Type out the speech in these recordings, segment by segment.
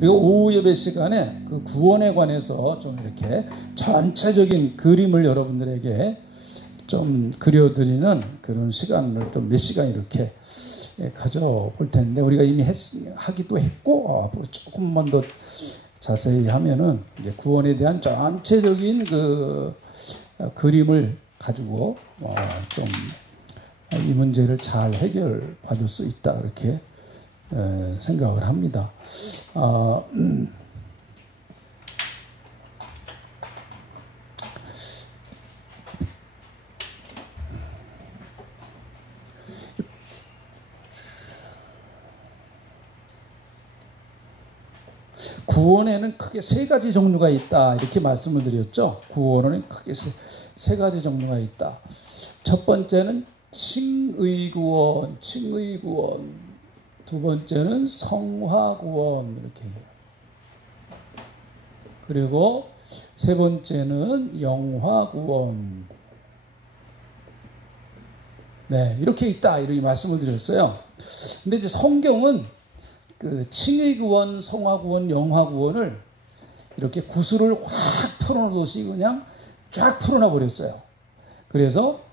그리고 오후 예배 시간에 그 구원에 관해서 좀 이렇게 전체적인 그림을 여러분들에게 좀 그려드리는 그런 시간을 좀 몇 시간 이렇게 가져볼 텐데, 우리가 이미 하기도 했고, 앞으로 조금만 더 자세히 하면은 이제 구원에 대한 전체적인 그 그림을 가지고 좀 이 문제를 잘 해결받을 수 있다, 이렇게 생각을 합니다. 구원에는 크게 세 가지 종류가 있다, 이렇게 말씀을 드렸죠. 구원에는 크게 세 가지 종류가 있다. 첫 번째는 칭의구원, 칭의구원. 두 번째는 성화구원, 이렇게 해요. 그리고 세 번째는 영화구원. 네, 이렇게 있다, 이렇게 말씀을 드렸어요. 근데 이제 성경은 그 칭의구원, 성화구원, 영화구원을 이렇게 구슬을 확 풀어놓듯이 그냥 쫙 풀어놔 버렸어요. 그래서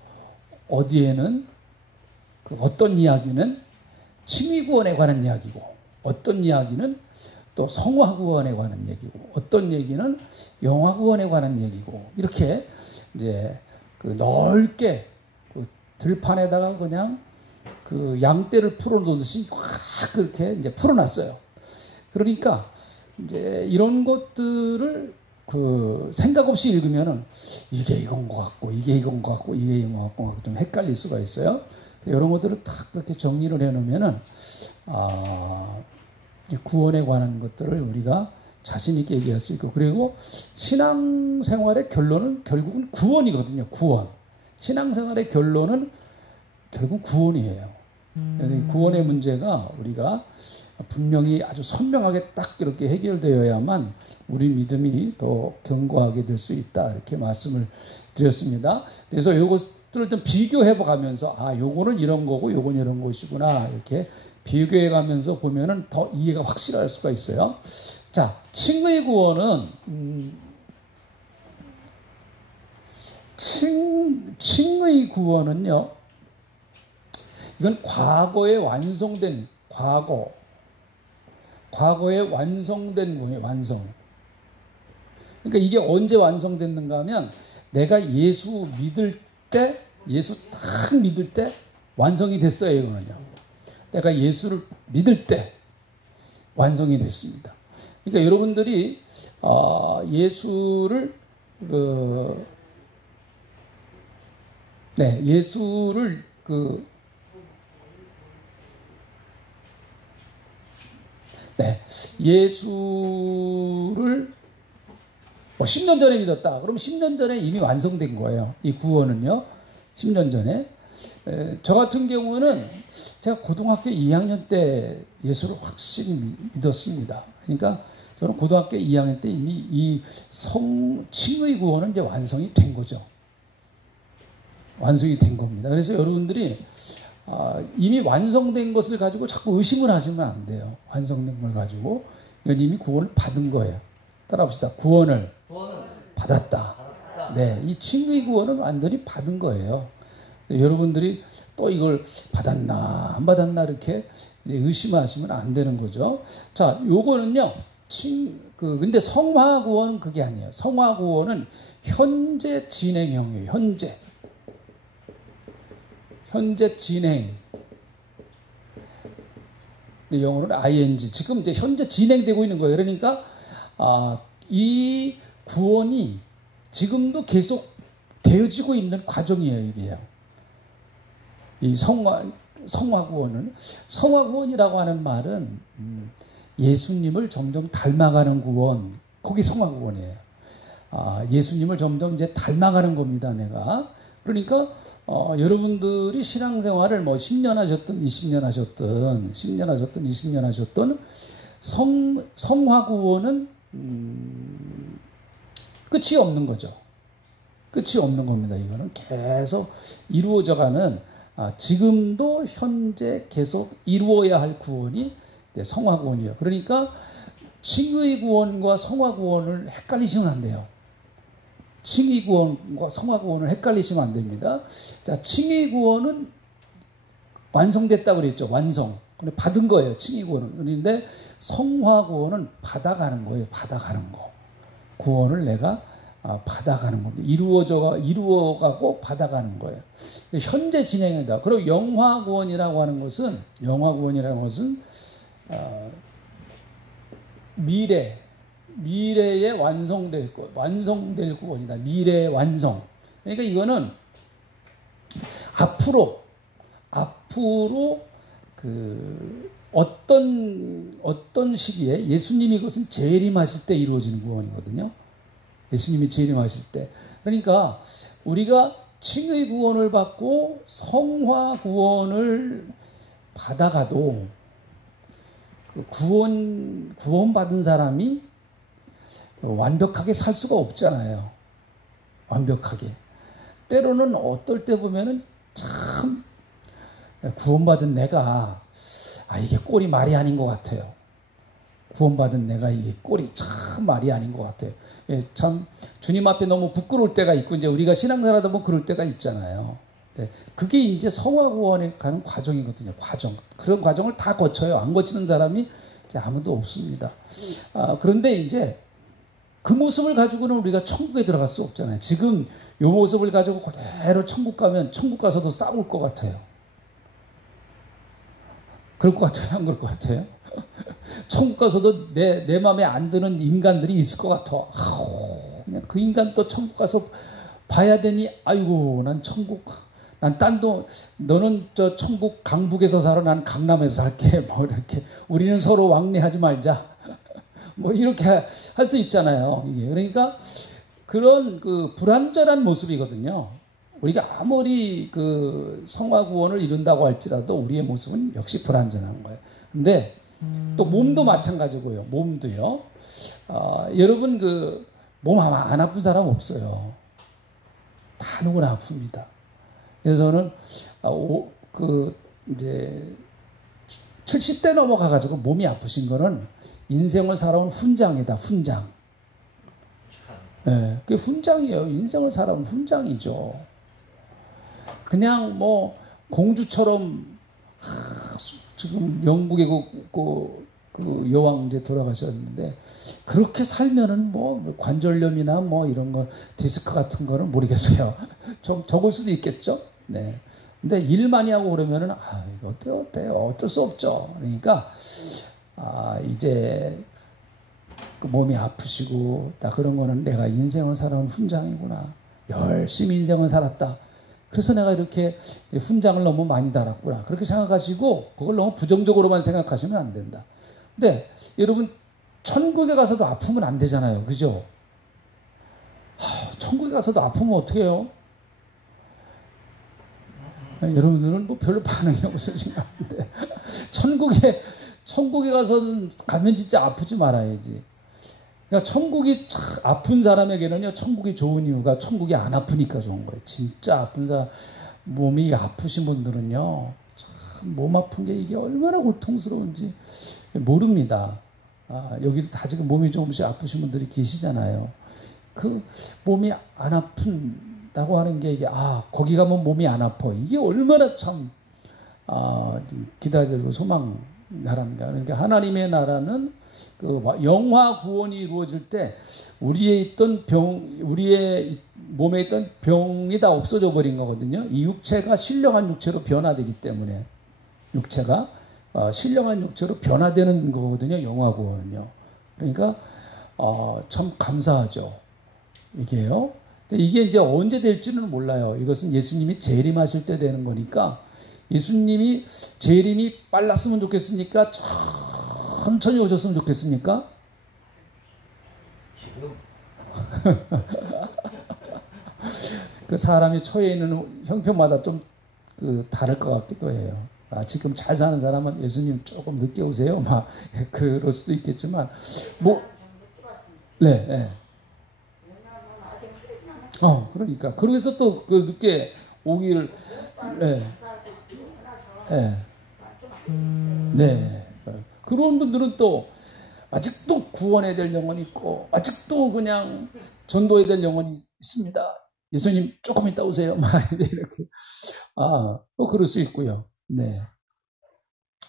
어디에는 어떤 이야기는 칭의구원에 관한 이야기고, 어떤 이야기는 또 성화구원에 관한 얘기고, 어떤 얘기는 영화구원에 관한 얘기고, 이렇게 이제 그 넓게 그 들판에다가 그냥 그 양떼를 풀어놓듯이 확 그렇게 이제 풀어놨어요. 그러니까 이제 이런 것들을 그 생각 없이 읽으면은 이게 이건 것 같고, 이게 이건 것 같고, 이게 이건 것 같고 좀 헷갈릴 수가 있어요. 이런 것들을 딱 그렇게 정리를 해놓으면은 구원에 관한 것들을 우리가 자신 있게 얘기할 수 있고, 그리고 신앙생활의 결론은 결국은 구원이거든요. 구원. 신앙생활의 결론은 결국 구원이에요. 구원의 문제가 우리가 분명히 아주 선명하게 딱 이렇게 해결되어야만 우리 믿음이 더 견고하게 될 수 있다, 이렇게 말씀을 드렸습니다. 그래서 이것들을 좀 비교해 가면서 요거는 이런 거고 요건 이런 것이구나, 이렇게 비교해 가면서 보면은 더 이해가 확실할 수가 있어요. 자, 칭의 구원은 칭의 구원은요, 이건 과거에 완성된, 과거에 완성된 구원이에요. 완성. 그러니까 이게 언제 완성됐는가 하면 내가 예수 믿을 때, 예수 딱 믿을 때 완성이 됐어요. 이거는요. 내가 예수를 믿을 때 완성이 됐습니다. 그러니까 여러분들이 예수를 예수를 예수를 10년 전에 믿었다. 그럼 10년 전에 이미 완성된 거예요. 이 구원은요. 10년 전에. 저 같은 경우는 제가 고등학교 2학년 때 예수를 확실히 믿었습니다. 그러니까 저는 고등학교 2학년 때 이미 이 칭의 구원은 이제 완성이 된 거죠. 완성이 된 겁니다. 그래서 여러분들이 이미 완성된 것을 가지고 자꾸 의심을 하시면 안 돼요. 완성된 걸 가지고. 이건 이미 구원을 받은 거예요. 따라합시다. 구원을 받았다. 네, 이 칭의 구원은 완전히 받은 거예요. 여러분들이 또 이걸 받았나 안 받았나 이렇게 의심하시면 안 되는 거죠. 자, 요거는요. 근데 성화 구원은 그게 아니에요. 성화 구원은 현재 진행형이에요. 현재 진행. 영어로는 ing. 지금 이제 현재 진행되고 있는 거예요. 그러니까 이 구원이 지금도 계속 되어지고 있는 과정이에요. 이게요. 이 성화구원은, 성화구원이라고 하는 말은 예수님을 점점 닮아가는 구원, 그게 성화구원이에요. 예수님을 점점 이제 닮아가는 겁니다. 내가. 그러니까 여러분들이 신앙생활을 10년 하셨든 20년 하셨든 10년 하셨든 20년 하셨든 성화구원은 끝이 없는 거죠. 끝이 없는 겁니다. 이거는 계속 이루어져가는, 지금도 현재 계속 이루어야 할 구원이 성화구원이에요. 그러니까 칭의 구원과 성화 구원을 헷갈리시면 안 돼요. 칭의 구원과 성화 구원을 헷갈리시면 안 됩니다. 자, 칭의 구원은 완성됐다고 그랬죠. 완성. 근데 받은 거예요. 칭의 구원은. 그런데 성화 구원은 받아가는 거예요. 받아가는 거. 구원을 내가 받아가는 겁니다. 이루어가고 받아가는 거예요. 현재 진행이다. 그리고 영화 구원이라고 하는 것은 미래에 완성될 구원이다. 미래의 완성. 그러니까 이거는 앞으로 그 어떤 시기에 예수님이 그것은 재림하실 때 이루어지는 구원이거든요. 예수님이 재림하실 때. 그러니까 우리가 칭의 구원을 받고 성화 구원을 받아가도 그 구원받은 사람이 완벽하게 살 수가 없잖아요. 완벽하게. 때로는 어떨 때 보면은 참 구원받은 내가 이게 꼴이 말이 아닌 것 같아요. 구원받은 내가 이게 꼴이 참 말이 아닌 것 같아요. 예, 참 주님 앞에 너무 부끄러울 때가 있고 이제 우리가 신앙생활하다 보면 그럴 때가 있잖아요. 네, 그게 이제 성화 구원에 가는 과정이거든요. 그런 과정을 다 거쳐요. 안 거치는 사람이 이제 아무도 없습니다. 그런데 이제 그 모습을 가지고는 우리가 천국에 들어갈 수 없잖아요. 지금 이 모습을 가지고 그대로 천국 가면 천국 가서도 싸울 것 같아요. 그럴 것 같아요? 안 그럴 것 같아요? 천국 가서도 내 마음에 안 드는 인간들이 있을 것 같아. 그냥 그 인간 또 천국 가서 봐야 되니, 아이고, 난 너는 저 천국 강북에서 살아, 난 강남에서 살게. 뭐 이렇게. 우리는 서로 왕래하지 말자. 뭐 이렇게 할 수 있잖아요. 이게. 그러니까 그런 그 불완전한 모습이거든요. 우리가 아무리 그 성화 구원을 이룬다고 할지라도 우리의 모습은 역시 불완전한 거예요. 근데 또 몸도 마찬가지고요. 몸도요. 여러분 그 몸 안 아픈 사람 없어요. 다 누구나 아픕니다. 그래서 저는 이제 70대 넘어가가지고 몸이 아프신 거는 인생을 살아온 훈장이다. 훈장. 네, 그게 훈장이에요. 인생을 살아온 훈장이죠. 그냥 뭐 공주처럼 지금 영국의 그 여왕 이제 돌아가셨는데 그렇게 살면은 뭐 관절염이나 뭐 이런 거 디스크 같은 거는 모르겠어요. 좀 적을 수도 있겠죠. 네. 근데 일 많이 하고 그러면은 이거 어때요? 어쩔 수 없죠. 그러니까 이제 그 몸이 아프시고 다 그런 거는 내가 인생을 살아온 훈장이구나. 열심히 인생을 살았다. 그래서 내가 이렇게 훈장을 너무 많이 달았구나. 그렇게 생각하시고 그걸 너무 부정적으로만 생각하시면 안 된다. 근데 여러분 천국에 가서도 아프면 안 되잖아요. 그죠? 천국에 가서도 아프면 어떻게 해요? 여러분들은 뭐 별로 반응이 없으신 것 같은데 천국에 가면 진짜 아프지 말아야지. 그러니까 천국이 아픈 사람에게는요, 천국이 좋은 이유가 천국이 안 아프니까 좋은 거예요. 진짜 아픈 사람, 몸이 아프신 분들은요, 참 몸 아픈 게 이게 얼마나 고통스러운지 모릅니다. 여기도 다 지금 몸이 조금씩 아프신 분들이 계시잖아요. 그 몸이 안 아픈다고 하는 게 이게, 거기 가면 몸이 안 아파. 이게 얼마나 참, 기다리고 소망 나라입니다. 그러니까 하나님의 나라는 그 영화 구원이 이루어질 때 우리의 몸에 있던 병이 다 없어져 버린 거거든요. 이 육체가 신령한 육체로 변화되기 때문에 육체가 신령한 육체로 변화되는 거거든요. 영화 구원은요. 그러니까 참 감사하죠. 이게요. 이게 이제 언제 될지는 몰라요. 이것은 예수님이 재림하실 때 되는 거니까 예수님이 재림이 빨랐으면 좋겠습니까? 천천히 오셨으면 좋겠습니까? 지금 그 사람이 처해 있는 형편마다 좀 다를 것 같기도 해요. 지금 잘 사는 사람은 예수님 조금 늦게 오세요. 그럴 수도 있겠지만 네, 네. 그러니까 그래서 또 그 늦게 오기를 네. 그런 분들은 또 아직도 구원해야 될 영혼이 있고 아직도 그냥 전도해야 될 영혼이 있습니다. 예수님 조금 이따 오세요. 막 이렇게 또 그럴 수 있고요. 네.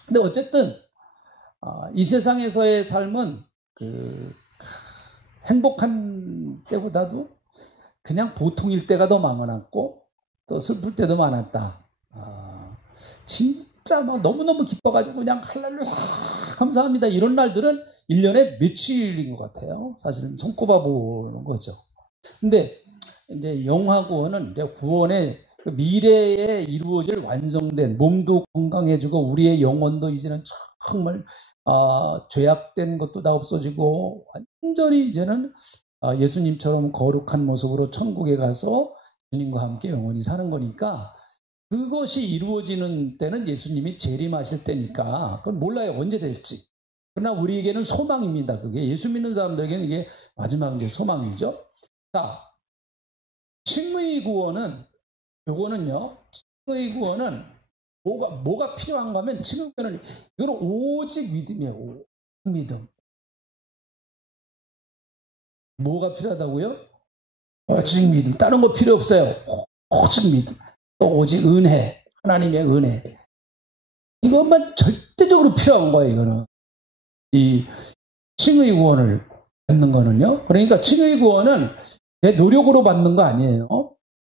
근데 어쨌든 이 세상에서의 삶은 그 행복한 때보다도 그냥 보통일 때가 더 많았고 또 슬플 때도 많았다. 진짜 막 너무너무 기뻐가지고 그냥 할렐루야 감사합니다 이런 날들은 1년에 며칠인 것 같아요. 사실은 손꼽아 보는 거죠. 근데 이제 영화구원은 이제 구원의 미래에 이루어질 완성된 몸도 건강해지고 우리의 영혼도 이제는 정말 죄악된 것도 다 없어지고 완전히 이제는 예수님처럼 거룩한 모습으로 천국에 가서 주님과 함께 영원히 사는 거니까 그것이 이루어지는 때는 예수님이 재림하실 때니까 그건 몰라요 언제 될지. 그러나 우리에게는 소망입니다. 그게 예수 믿는 사람들에게는 이게 마지막 이제 소망이죠. 자, 칭의 구원은 요거는요. 칭의 구원은 뭐가 필요한가 하면 칭의 구원은 이거는 오직 믿음이에요. 오직 믿음. 뭐가 필요하다고요? 오직 믿음. 다른 거 필요 없어요. 오직 믿음. 또 오직 은혜. 하나님의 은혜. 이것만 절대적으로 필요한 거예요. 이거는. 이 칭의 구원을 받는 거는요. 그러니까 칭의 구원은 내 노력으로 받는 거 아니에요.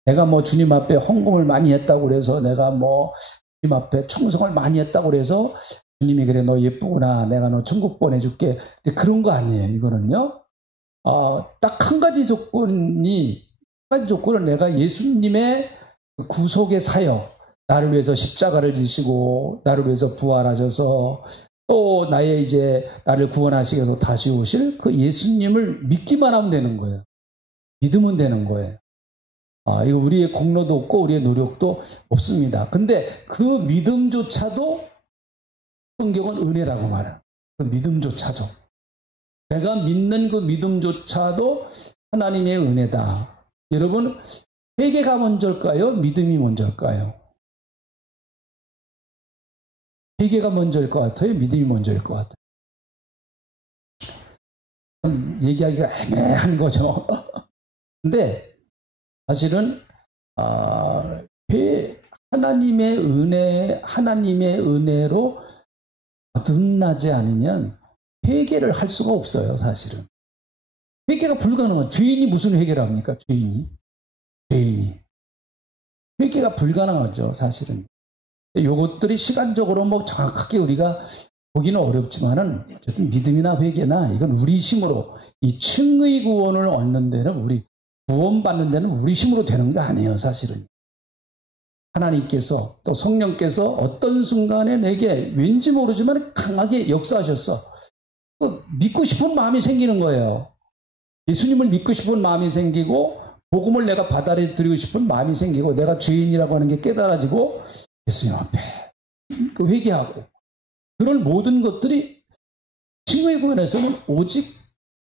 내가 뭐 주님 앞에 헌금을 많이 했다고 그래서 내가 뭐 주님 앞에 충성을 많이 했다고 그래서 주님이 그래 너 예쁘구나 내가 너 천국 보내줄게. 근데 그런 거 아니에요. 이거는요. 딱 한 가지 조건은 내가 예수님의 구속의 사역 나를 위해서 십자가를 지시고 나를 위해서 부활하셔서 또 나의 이제 나를 구원하시기 위해서 다시 오실 그 예수님을 믿기만 하면 되는 거예요. 믿으면 되는 거예요. 이거 우리의 공로도 없고 우리의 노력도 없습니다. 근데 그 믿음조차도 성경은 은혜라고 말해요. 그 믿음조차도. 내가 믿는 그 믿음조차도 하나님의 은혜다. 여러분, 회개가 먼저일까요? 믿음이 먼저일까요? 회개가 먼저일 것 같아요? 믿음이 먼저일 것 같아요? 얘기하기가 애매한 거죠. 근데 사실은 하나님의 은혜로 거듭나지 않으면 회개를 할 수가 없어요. 사실은 회개가 불가능한 죄인이 무슨 회개를 합니까? 죄인이 회개가 불가능하죠. 사실은 이것들이 시간적으로 뭐 정확하게 우리가 보기는 어렵지만은 어쨌든 믿음이나 회개나 이건 우리 힘으로 이 칭의 구원을 얻는 데는 우리 구원받는 데는 우리 힘으로 되는 게 아니에요. 사실은 하나님께서 또 성령께서 어떤 순간에 내게 왠지 모르지만 강하게 역사하셨어. 믿고 싶은 마음이 생기는 거예요. 예수님을 믿고 싶은 마음이 생기고 복음을 내가 받아들이고 싶은 마음이 생기고 내가 죄인이라고 하는 게 깨달아지고 예수님 앞에 회개하고 그런 모든 것들이 칭의 구원에서는 오직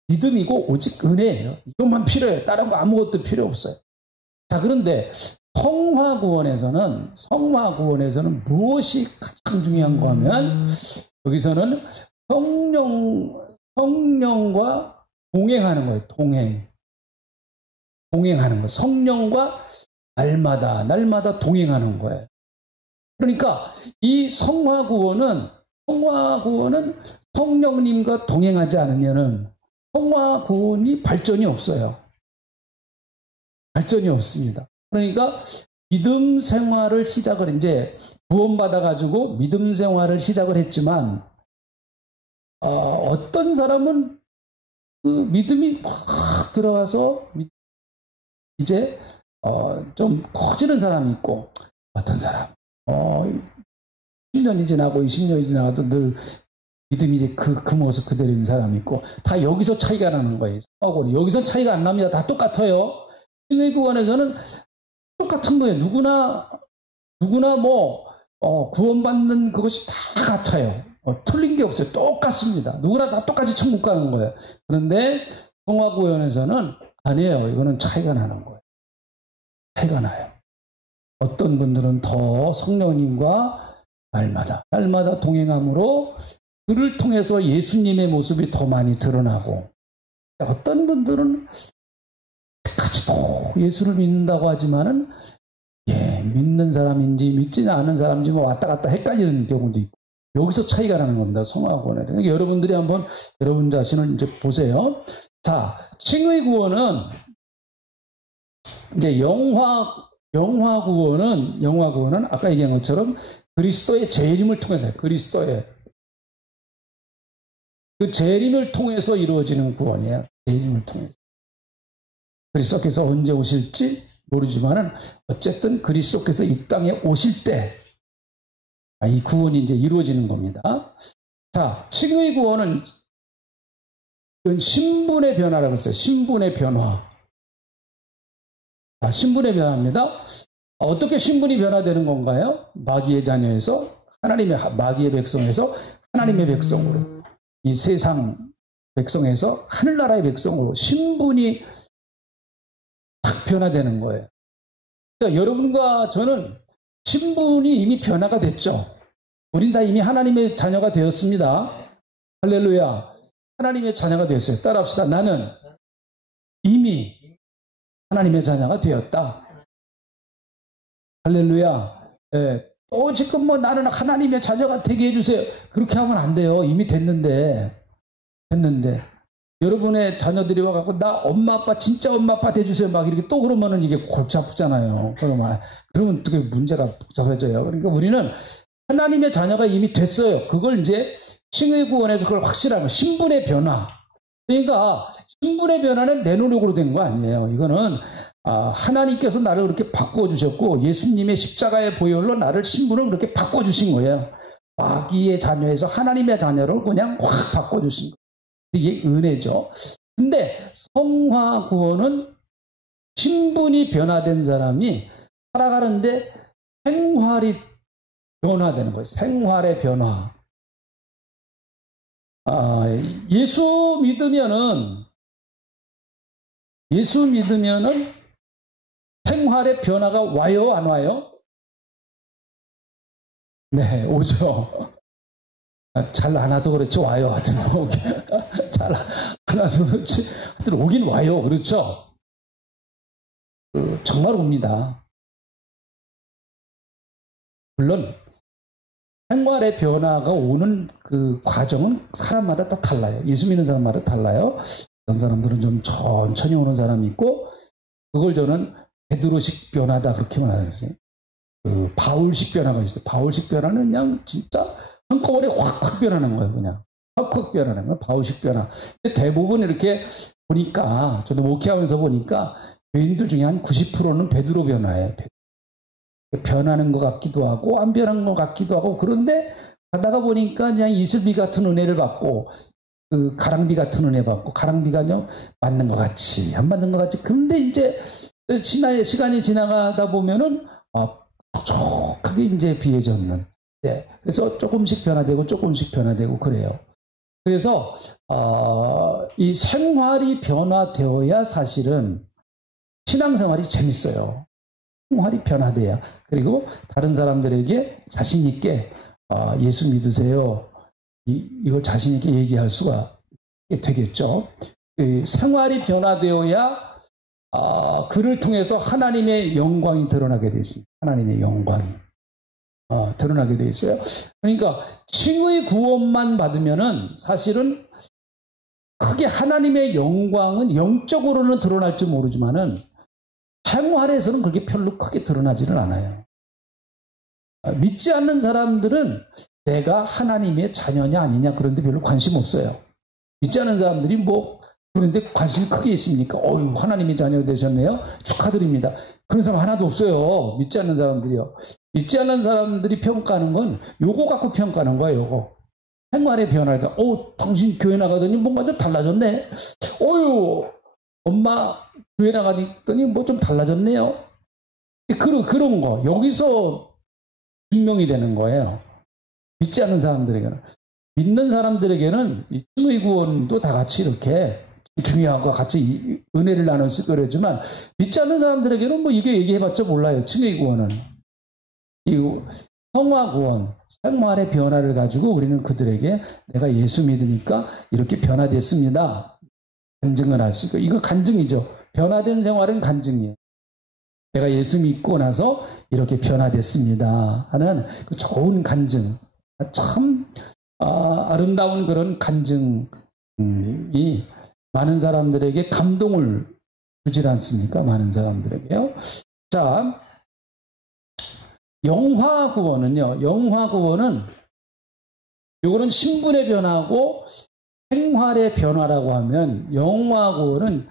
믿음이고 오직 은혜예요. 이것만 필요해요. 다른 거 아무것도 필요 없어요. 자, 그런데 성화구원에서는 무엇이 가장 중요한가 하면 여기서는 성령과 동행하는 거예요. 동행하는 거. 성령과 날마다 동행하는 거예요. 그러니까 이 성화구원은 성령님과 동행하지 않으면은 성화구원이 발전이 없어요. 발전이 없습니다. 그러니까 믿음 생활을 시작을 이제 구원받아가지고 믿음 생활을 시작을 했지만 어떤 사람은 그 믿음이 확 들어가서 이제 좀 커지는 사람이 있고 어떤 사람 10년이 지나고 20년이 지나도 늘 믿음이 이제 그 모습 그대로인 사람이 있고 다 여기서 차이가 나는 거예요. 여기서 차이가 안 납니다. 다 똑같아요. 칭의 구원에서는 똑같은 거예요. 누구나 뭐 구원받는 그것이 다 같아요. 틀린 게 없어요. 똑같습니다. 누구나 다 똑같이 천국 가는 거예요. 그런데 성화구원에서는 아니에요. 이거는 차이가 나는 거예요. 차이가 나요. 어떤 분들은 더 성령님과 날마다 동행함으로 그를 통해서 예수님의 모습이 더 많이 드러나고, 어떤 분들은 아직까지도 예수를 믿는다고 하지만은 믿는 사람인지 믿지는 않은 사람인지 뭐 왔다 갔다 헷갈리는 경우도 있고, 여기서 차이가 나는 겁니다. 성화구원에. 그러니까 여러분들이 한번 여러분 자신을 이제 보세요. 자, 칭의 구원은 이제 영화구원은 아까 얘기한 것처럼 그리스도의 재림을 통해서, 그리스도의 그 재림을 통해서 이루어지는 구원이에요. 재림을 통해서. 그리스도께서 언제 오실지 모르지만은 어쨌든 그리스도께서 이 땅에 오실 때 이 구원이 이제 이루어지는 겁니다. 자, 칭의 구원은 신분의 변화라고 했어요. 신분의 변화. 신분의 변화입니다. 어떻게 신분이 변화되는 건가요? 마귀의 자녀에서 마귀의 백성에서 하나님의 백성으로, 이 세상 백성에서 하늘나라의 백성으로 신분이 딱 변화되는 거예요. 그러니까 여러분과 저는 신분이 이미 변화가 됐죠. 우린 다 이미 하나님의 자녀가 되었습니다. 할렐루야. 하나님의 자녀가 되었어요. 따라합시다. 나는 이미 하나님의 자녀가 되었다. 할렐루야. 지금 뭐 나는 하나님의 자녀가 되게 해주세요. 그렇게 하면 안 돼요. 이미 됐는데. 여러분의 자녀들이 와갖고 나 엄마 아빠 진짜 엄마 아빠 돼주세요 막 이렇게 또 그러면은 이게 골치 아프잖아요. 그러면 어떻게 문제가 복잡해져요. 그러니까 우리는 하나님의 자녀가 이미 됐어요. 그걸 이제 칭의 구원에서 그걸 확실하면 신분의 변화. 그러니까 신분의 변화는 내 노력으로 된 거 아니에요. 이거는 하나님께서 나를 그렇게 바꿔주셨고 예수님의 십자가의 보혈로 나를 신분을 그렇게 바꿔주신 거예요. 마귀의 자녀에서 하나님의 자녀로 그냥 확 바꿔주신 거예요. 이게 은혜죠. 근데 성화 구원은 신분이 변화된 사람이 살아가는데 생활이 변화되는 거예요. 생활의 변화. 예수 믿으면은 생활의 변화가 와요, 안 와요? 네, 오죠. 잘 안 와서 그렇지, 와요. 하여튼, 잘 안 와서 그렇지, 하여튼 오긴 와요. 그렇죠? 정말 옵니다. 물론, 생활의 변화가 오는 그 과정은 사람마다 다 달라요. 예수 믿는 사람마다 달라요. 어떤 사람들은 좀 천천히 오는 사람이 있고, 그걸 저는 베드로식 변화다, 그렇게 말하죠. 바울식 변화가 있어요. 바울식 변화는 그냥 진짜 한꺼번에 확 변하는 거예요. 그냥 확 변하는 거예요. 바울식 변화. 근데 대부분 이렇게 보니까, 저도 목회하면서 보니까 교인들 중에 한 90%는 베드로 변화예요. 변하는 것 같기도 하고 안 변하는 것 같기도 하고, 그런데 가다가 보니까 그냥 이슬비 같은 은혜를 받고 가랑비 같은 은혜 받고, 가랑비가 맞는 것 같이 안 맞는 것 같이. 근데 이제 시간이 지나가다 보면은 촉촉하게 이제 비해졌는. 네. 그래서 조금씩 변화되고 그래요. 그래서 이 생활이 변화되어야 사실은 신앙생활이 재밌어요. 생활이 변화돼야. 그리고 다른 사람들에게 자신 있게 예수 믿으세요. 이걸 자신 있게 얘기할 수가 되겠죠. 생활이 변화되어야 그를 통해서 하나님의 영광이 드러나게 되어 있습니다. 하나님의 영광이 드러나게 되어 있어요. 그러니까 칭의 구원만 받으면은 사실은 크게 하나님의 영광은 영적으로는 드러날지 모르지만은 생활에서는 그렇게 별로 크게 드러나지는 않아요. 믿지 않는 사람들은 내가 하나님의 자녀냐 아니냐 그런데 별로 관심 없어요. 믿지 않는 사람들이 그런데 관심이 크게 있습니까? 하나님의 자녀 되셨네요. 축하드립니다. 그런 사람 하나도 없어요. 믿지 않는 사람들이요. 믿지 않는 사람들이 평가하는 건 요거 갖고 평가하는 거예요. 요거. 생활의 변화가. 당신 교회 나가더니 뭔가 좀 달라졌네. 엄마 교회 나가더니 좀 달라졌네요. 그런 거. 여기서 증명이 되는 거예요. 믿지 않는 사람들에게는. 믿는 사람들에게는 이 칭의 구원도 다 같이 이렇게 중요하고 같이 은혜를 나눌 수 있겠지만, 믿지 않는 사람들에게는 이게 얘기해봤자 몰라요. 칭의 구원은. 성화 구원, 생활의 변화를 가지고 우리는 그들에게 내가 예수 믿으니까 이렇게 변화됐습니다. 간증을 할 수 있고, 이거 간증이죠. 변화된 생활은 간증이에요. 내가 예수 믿고 나서 이렇게 변화됐습니다 하는 그 좋은 간증, 참 아름다운 그런 간증이 많은 사람들에게 감동을 주질 않습니까? 많은 사람들에게요. 자, 영화 구원은요. 영화 구원은 이거는 신분의 변화고 생활의 변화라고 하면, 영화 구원은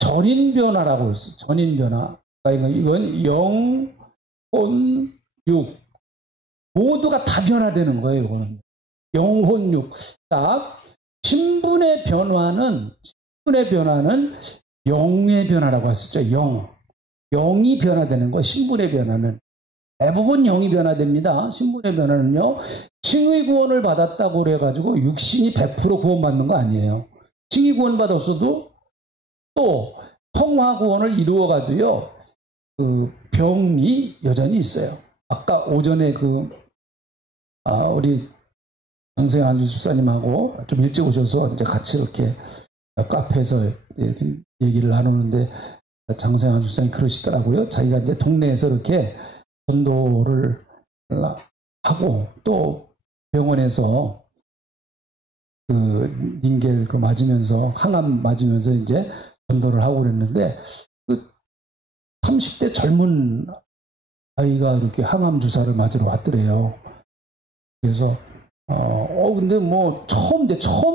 전인 변화라고 했어요. 전인 변화. 그러니까 이건 영, 혼, 육 모두가 다 변화되는 거예요. 이거는 영혼, 육. 자, 신분의 변화는 영의 변화라고 했었죠. 영이 변화되는 거. 신분의 변화는 대부분 영이 변화됩니다. 신분의 변화는요, 칭의 구원을 받았다고 그래가지고 육신이 100% 구원받는 거 아니에요. 칭의 구원 받았어도 또 성화 구원을 이루어가도요, 그 병이 여전히 있어요. 아까 오전에 우리 장세환 집사님하고 좀 일찍 오셔서 이제 같이 이렇게 카페에서 이렇게 얘기를 나누는데, 장세환 집사님 그러시더라고요. 자기가 이제 동네에서 이렇게 전도를 하고 또 병원에서 그 닌겔 맞으면서, 항암 맞으면서 이제 전도를 하고 그랬는데, 그 30대 젊은 아이가 이렇게 항암 주사를 맞으러 왔더래요. 그래서 근데 뭐 처음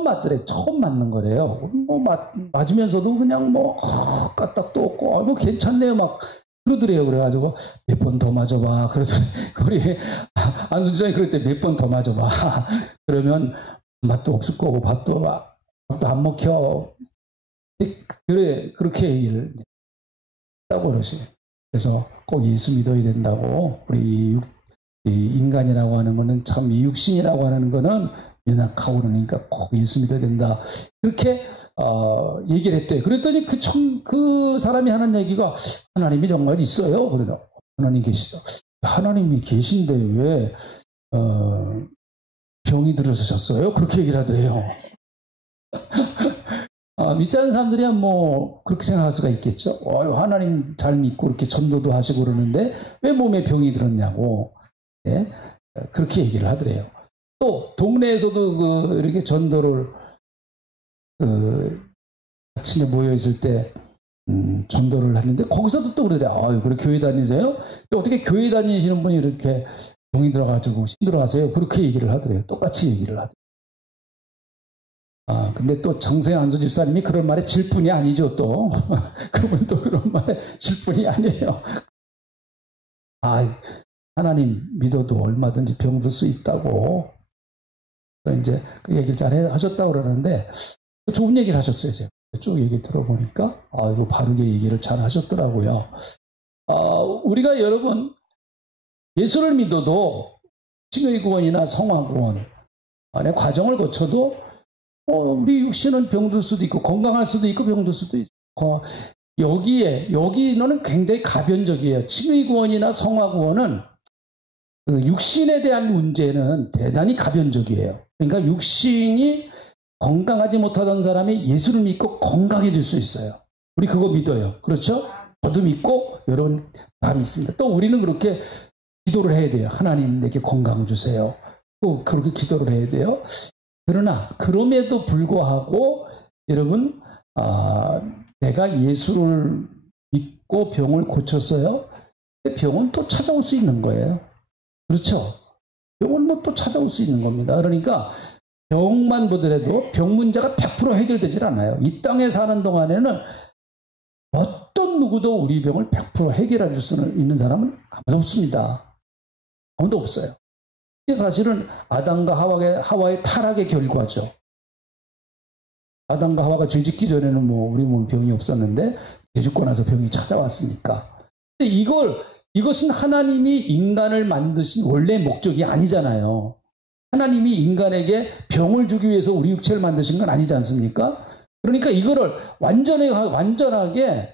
맞더래. 처음 맞는 거래요. 뭐 맞으면서도 그냥 까딱도 없고, 뭐 괜찮네요 막 그러더래요. 그래가지고 몇 번 더 맞아봐. 그래서 우리 안순주장이 그럴 때 몇 번 더 맞아봐. 그러면 맛도 없을 거고 밥도 안 먹혀. 그래, 그렇게 얘기를 했다고 그러시요. 그래서 꼭 예수 믿어야 된다고. 우리 이 인간이라고 하는 거는, 참 이 육신이라고 하는 거는 연약하고 그러니까 꼭 예수 믿어야 된다. 그렇게 얘기를 했대요. 그랬더니 그 사람이 하는 얘기가, 하나님이 정말 있어요. 그래서 하나님 계시다. 하나님이 계신데 왜 병이 들어서셨어요? 그렇게 얘기를 하더래요. 믿지 않는 사람들이야 뭐 그렇게 생각할 수가 있겠죠. 하나님 잘 믿고 이렇게 전도도 하시고 그러는데 왜 몸에 병이 들었냐고. 네? 그렇게 얘기를 하더래요. 또 동네에서도 이렇게 전도를 같이 모여 있을 때 전도를 하는데, 거기서도 또 그래. 그래 교회 다니세요? 어떻게 교회 다니시는 분이 이렇게 병이 들어가지고 힘들어하세요? 그렇게 얘기를 하더래요. 똑같이 얘기를 하더래요. 근데 또 장세환 집사님이 그런 말에 질 뿐이 아니죠, 또. 그분도 그런 말에 질 뿐이 아니에요. 하나님 믿어도 얼마든지 병들 수 있다고. 그래서 이제 그 얘기를 잘 하셨다고 그러는데, 좋은 얘기를 하셨어요, 제가. 쭉 얘기 들어보니까. 이거 바르게 얘기를 잘 하셨더라고요. 우리가 여러분, 예수를 믿어도 칭의 구원이나 성화 구원 안에 과정을 거쳐도 우리 육신은 병들 수도 있고, 건강할 수도 있고, 병들 수도 있고, 여기는 굉장히 가변적이에요. 칭의 구원이나 성화 구원은 그 육신에 대한 문제는 대단히 가변적이에요. 그러니까 육신이 건강하지 못하던 사람이 예수를 믿고 건강해질 수 있어요. 우리 그거 믿어요. 그렇죠? 저도 믿고 여러분 다 믿습니다. 또 우리는 그렇게 기도를 해야 돼요. 하나님 내게 건강 주세요. 또 그렇게 기도를 해야 돼요. 그러나 그럼에도 불구하고 여러분, 내가 예수를 믿고 병을 고쳤어요. 병은 또 찾아올 수 있는 거예요. 그렇죠? 병은 또 찾아올 수 있는 겁니다. 그러니까 병만 보더라도 병 문제가 100% 해결되질 않아요. 이 땅에 사는 동안에는 어떤 누구도 우리 병을 100% 해결해 줄 수 있는 사람은 아무도 없습니다. 아무도 없어요. 이게 사실은 아담과 하와의 타락의 결과죠. 아담과 하와가 죄짓기 전에는 우리 몸 병이 없었는데 죄짓고 나서 병이 찾아왔으니까. 근데 이것은 하나님이 인간을 만드신 원래 목적이 아니잖아요. 하나님이 인간에게 병을 주기 위해서 우리 육체를 만드신 건 아니지 않습니까? 그러니까 이거를 완전하게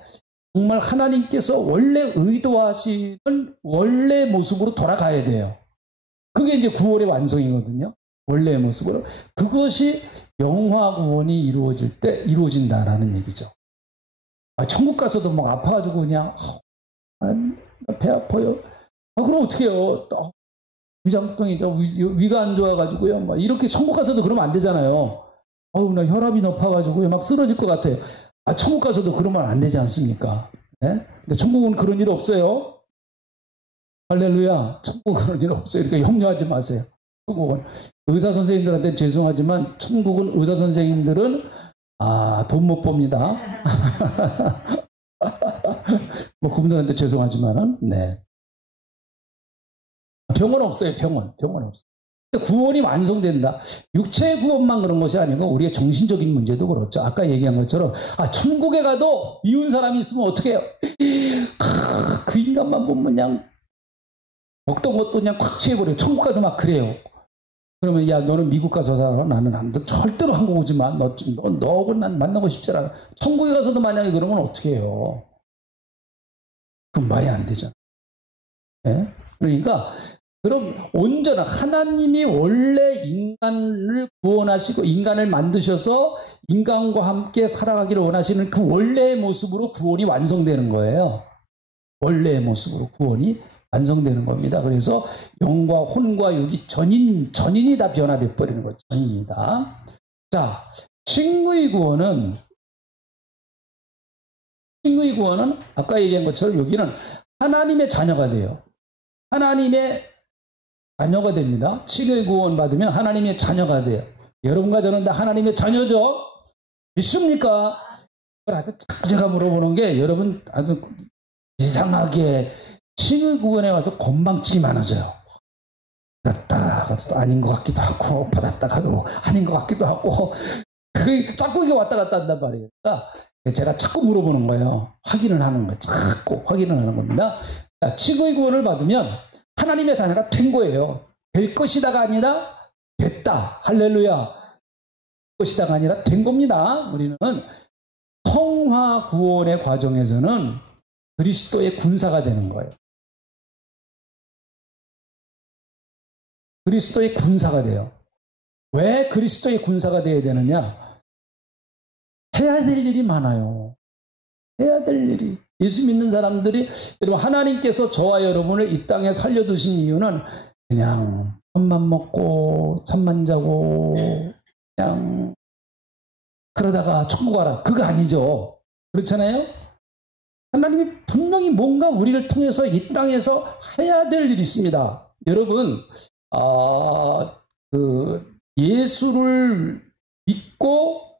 정말 하나님께서 원래 의도하시는 원래 모습으로 돌아가야 돼요. 그게 이제 구원의 완성이거든요. 원래의 모습으로. 그것이 영화 구원이 이루어질 때 이루어진다라는 얘기죠. 천국 가서도 막 아파가지고 그냥 배 아파요. 그럼 어떻게 해요? 위장병이죠. 위가 안 좋아가지고요. 막 이렇게 천국 가서도 그러면 안 되잖아요. 나 혈압이 높아가지고요. 막 쓰러질 것 같아요. 천국 가서도 그러면 안 되지 않습니까? 네? 근데 천국은 그런 일 없어요. 할렐루야. 천국은 그런 일 없어요. 그러니까 염려하지 마세요. 천국은. 의사 선생님들한테 죄송하지만 천국은 의사 선생님들은 돈 못 봅니다. 뭐 그분들한테 죄송하지만은 네. 병은 없어요. 병은 없어요. 구원이 완성된다. 육체의 구원만 그런 것이 아니고 우리의 정신적인 문제도 그렇죠. 아까 얘기한 것처럼 천국에 가도 미운 사람이 있으면 어떻게 해요? 그 인간만 보면 그냥 먹던 것도 그냥 꽉 채워버려요. 천국 가도 막 그래요. 그러면 야 너는 미국 가서 살아. 나는 안 돼. 절대로 한국 오지 마. 너하고 난 만나고 싶지 않아. 천국에 가서도 만약에 그러면 어떻게 해요? 그럼 말이 안 되잖아. 네? 그러니까 그럼 온전한 하나님이 원래 인간을 구원하시고 인간을 만드셔서 인간과 함께 살아가기를 원하시는 그 원래의 모습으로 구원이 완성되는 거예요. 원래의 모습으로 구원이 완성되는 겁니다. 그래서 영과 혼과 육이 전인이 다 변화되어 버리는 거죠. 전인이다. 자, 칭의 구원은 아까 얘기한 것처럼 여기는 하나님의 자녀가 돼요. 하나님의 자녀가 됩니다. 칭의 구원 받으면 하나님의 자녀가 돼요. 여러분과 저는 다 하나님의 자녀죠? 믿습니까? 그걸 제가 물어보는 게 여러분 아주 이상하게 칭의 구원에 와서 건방지게 많아져요. 받았다가 또 아닌 것 같기도 하고 받았다가도 아닌 것 같기도 하고 그게 자꾸 이게 왔다 갔다 한단 말이에요. 그러니까 제가 자꾸 물어보는 거예요. 확인을 하는 거예요. 자꾸 확인을 하는 겁니다. 자, 칭의 구원을 받으면 하나님의 자녀가 된 거예요. 될 것이다가 아니라 됐다. 할렐루야. 될 것이다가 아니라 된 겁니다. 우리는 성화 구원의 과정에서는 그리스도의 군사가 되는 거예요. 그리스도의 군사가 돼요. 왜 그리스도의 군사가 되어야 되느냐? 해야 될 일이 많아요. 해야 될 일이. 예수 믿는 사람들이 여러분 하나님께서 저와 여러분을 이 땅에 살려두신 이유는 그냥 밥만 먹고 잠만 자고 그냥 그러다가 천국 가라. 그거 아니죠. 그렇잖아요? 하나님이 분명히 뭔가 우리를 통해서 이 땅에서 해야 될 일이 있습니다. 여러분 예수를 믿고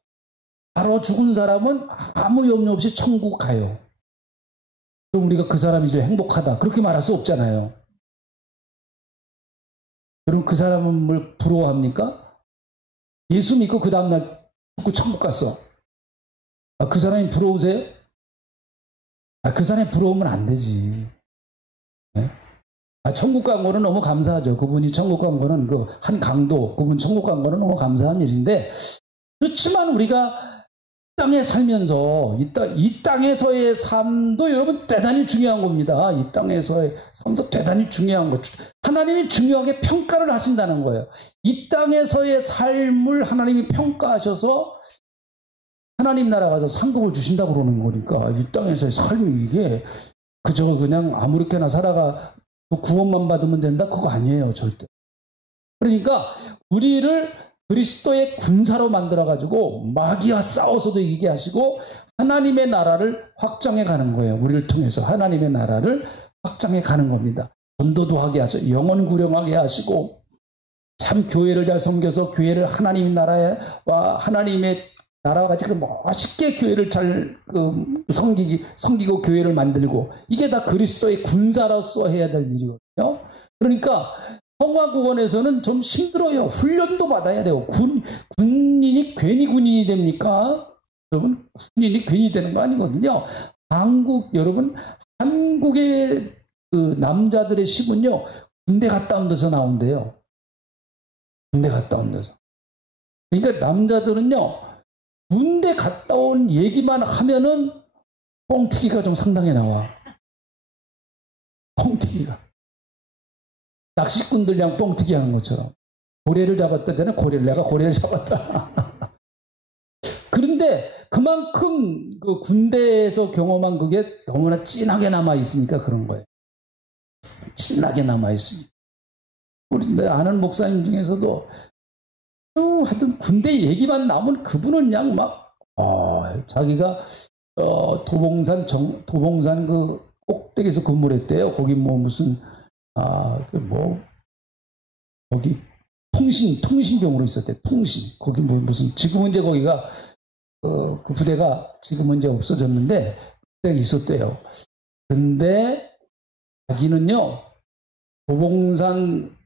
바로 죽은 사람은 아무 염려 없이 천국 가요. 그럼 우리가 그 사람이 이제 행복하다 그렇게 말할 수 없잖아요. 여러분 그 사람을 부러워합니까? 예수 믿고 그 다음날 죽고 천국 갔어. 그 사람이 부러우세요? 그 사람이 부러우면 안 되지. 네? 천국 간 거는 너무 감사하죠. 그분이 천국 간 거는 그 한 강도, 그분 천국 간 거는 너무 감사한 일인데, 그렇지만 우리가 땅에 살면서 이 땅에서의 삶도 여러분 대단히 중요한 겁니다. 이 땅에서의 삶도 대단히 중요한 거. 하나님이 중요하게 평가를 하신다는 거예요. 이 땅에서의 삶을 하나님이 평가하셔서 하나님 나라 가서 상급을 주신다고 그러는 거니까 이 땅에서의 삶이 이게 그저 그냥 아무렇게나 살아가 구원만 받으면 된다? 그거 아니에요. 절대. 그러니까 우리를 그리스도의 군사로 만들어가지고 마귀와 싸워서도 이기게 하시고 하나님의 나라를 확장해 가는 거예요. 우리를 통해서 하나님의 나라를 확장해 가는 겁니다. 전도도 하게 하시고 영혼 구령하게 하시고 참 교회를 잘 섬겨서 교회를 하나님의 나라와 하나님의 나라와 같이 멋있게 교회를 잘 섬기고 교회를 만들고 이게 다 그리스도의 군사로서 해야 될 일이거든요. 그러니까 성화구원에서는 좀 힘들어요. 훈련도 받아야 돼요. 군인이 괜히 군인이 됩니까? 여러분, 군인이 괜히 되는 거 아니거든요. 여러분, 한국의 그 남자들의 식은요, 군대 갔다 온 데서 나온대요. 군대 갔다 온 데서. 그러니까 남자들은요, 군대 갔다 온 얘기만 하면은 뻥튀기가 좀 상당히 나와. 뻥튀기가. 낚시꾼들이랑 뻥튀기 하는 것처럼. 고래를 잡았다잖아요. 내가 고래를 잡았다. 그런데 그만큼 그 군대에서 경험한 그게 너무나 진하게 남아있으니까 그런 거예요. 진하게 남아있으니까. 우리 아는 목사님 중에서도 하여튼 군대 얘기만 나오면 그분은 그냥 막 자기가 도봉산 그 꼭대기에서 근무를 했대요. 거기 뭐 무슨 거기 통신경으로 있었대. 통신. 거기 뭐 무슨 지금은 이제 거기가 그 부대가 지금은 이제 없어졌는데 그때 있었대요. 근데 자기는요 도봉산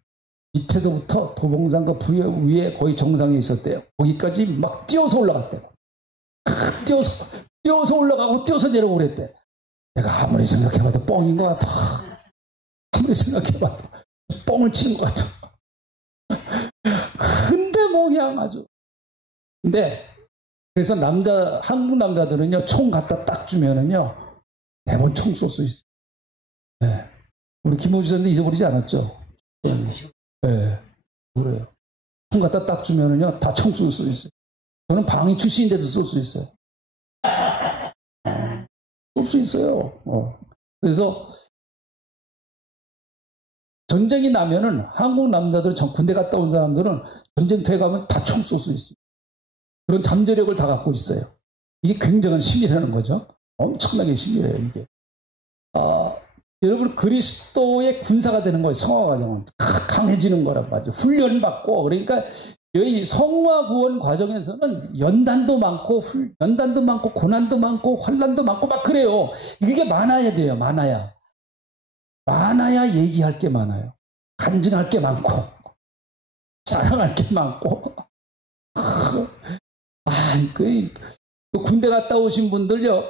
밑에서부터 도봉산 그 위에 거의 정상에 있었대요. 거기까지 막 뛰어서 올라갔대요. 뛰어서 올라가고 뛰어서 내려오고 그랬대. 내가 아무리 생각해봐도 뻥인 것 같아. 아무리 생각해봐도 뻥을 치는 것 같아. 근데 뭐 그냥 아주. 근데 그래서 한국 남자들은요 총 갖다 딱 주면은요 대본 총 쏠 수 있어요. 네. 우리 김호주 선생님 잊어버리지 않았죠? 네. 그래요. 총 갖다 딱 주면은요 다 총 쏠 수 있어요. 저는 방위 출신인데도 쏠 수 있어요. 쏠 수 있어요. 그래서 전쟁이 나면은 한국 남자들 군대 갔다 온 사람들은 전쟁터에 가면 다 총 쏠 수 있어요. 그런 잠재력을 다 갖고 있어요. 이게 굉장한 힘이라는 거죠. 엄청나게 힘이래요, 이게. 여러분, 그리스도의 군사가 되는 거예요, 성화 과정은. 강해지는 거란 말이죠. 훈련받고. 그러니까, 여기 성화 구원 과정에서는 연단도 많고, 고난도 많고, 환난도 많고, 막 그래요. 이게 많아야 돼요, 많아야. 많아야 얘기할 게 많아요. 간증할 게 많고, 자랑할 게 많고. 군대 갔다 오신 분들요,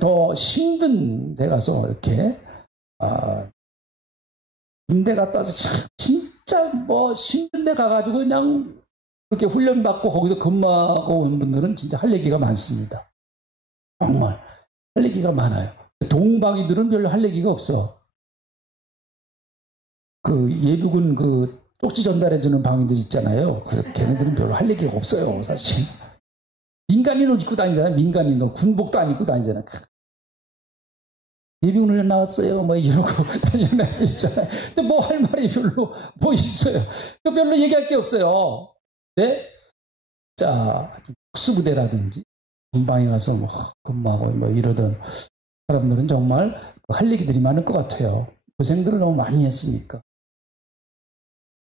더 힘든 데 가서 이렇게, 군대 갔다 와서 진짜 뭐 힘든 데 가가지고 그냥 그렇게 훈련받고 거기서 근무하고 온 분들은 진짜 할 얘기가 많습니다. 정말. 할 얘기가 많아요. 동방이들은 별로 할 얘기가 없어. 예비군 쪽지 전달해주는 방위들 있잖아요. 걔네들은 별로 할 얘기가 없어요, 사실. 민간인 옷 입고 다니잖아요. 민간인 옷. 군복도 안 입고 다니잖아요. 예비군 훈련 나왔어요. 뭐 이러고 다니는 애들 있잖아요. 근데 뭐 할 말이 별로 뭐 있어요. 별로 얘기할 게 없어요. 네? 자, 특수부대라든지 군방에 가서 뭐 근무하고 뭐 이러던 사람들은 정말 할 얘기들이 많을 것 같아요. 고생들을 너무 많이 했으니까.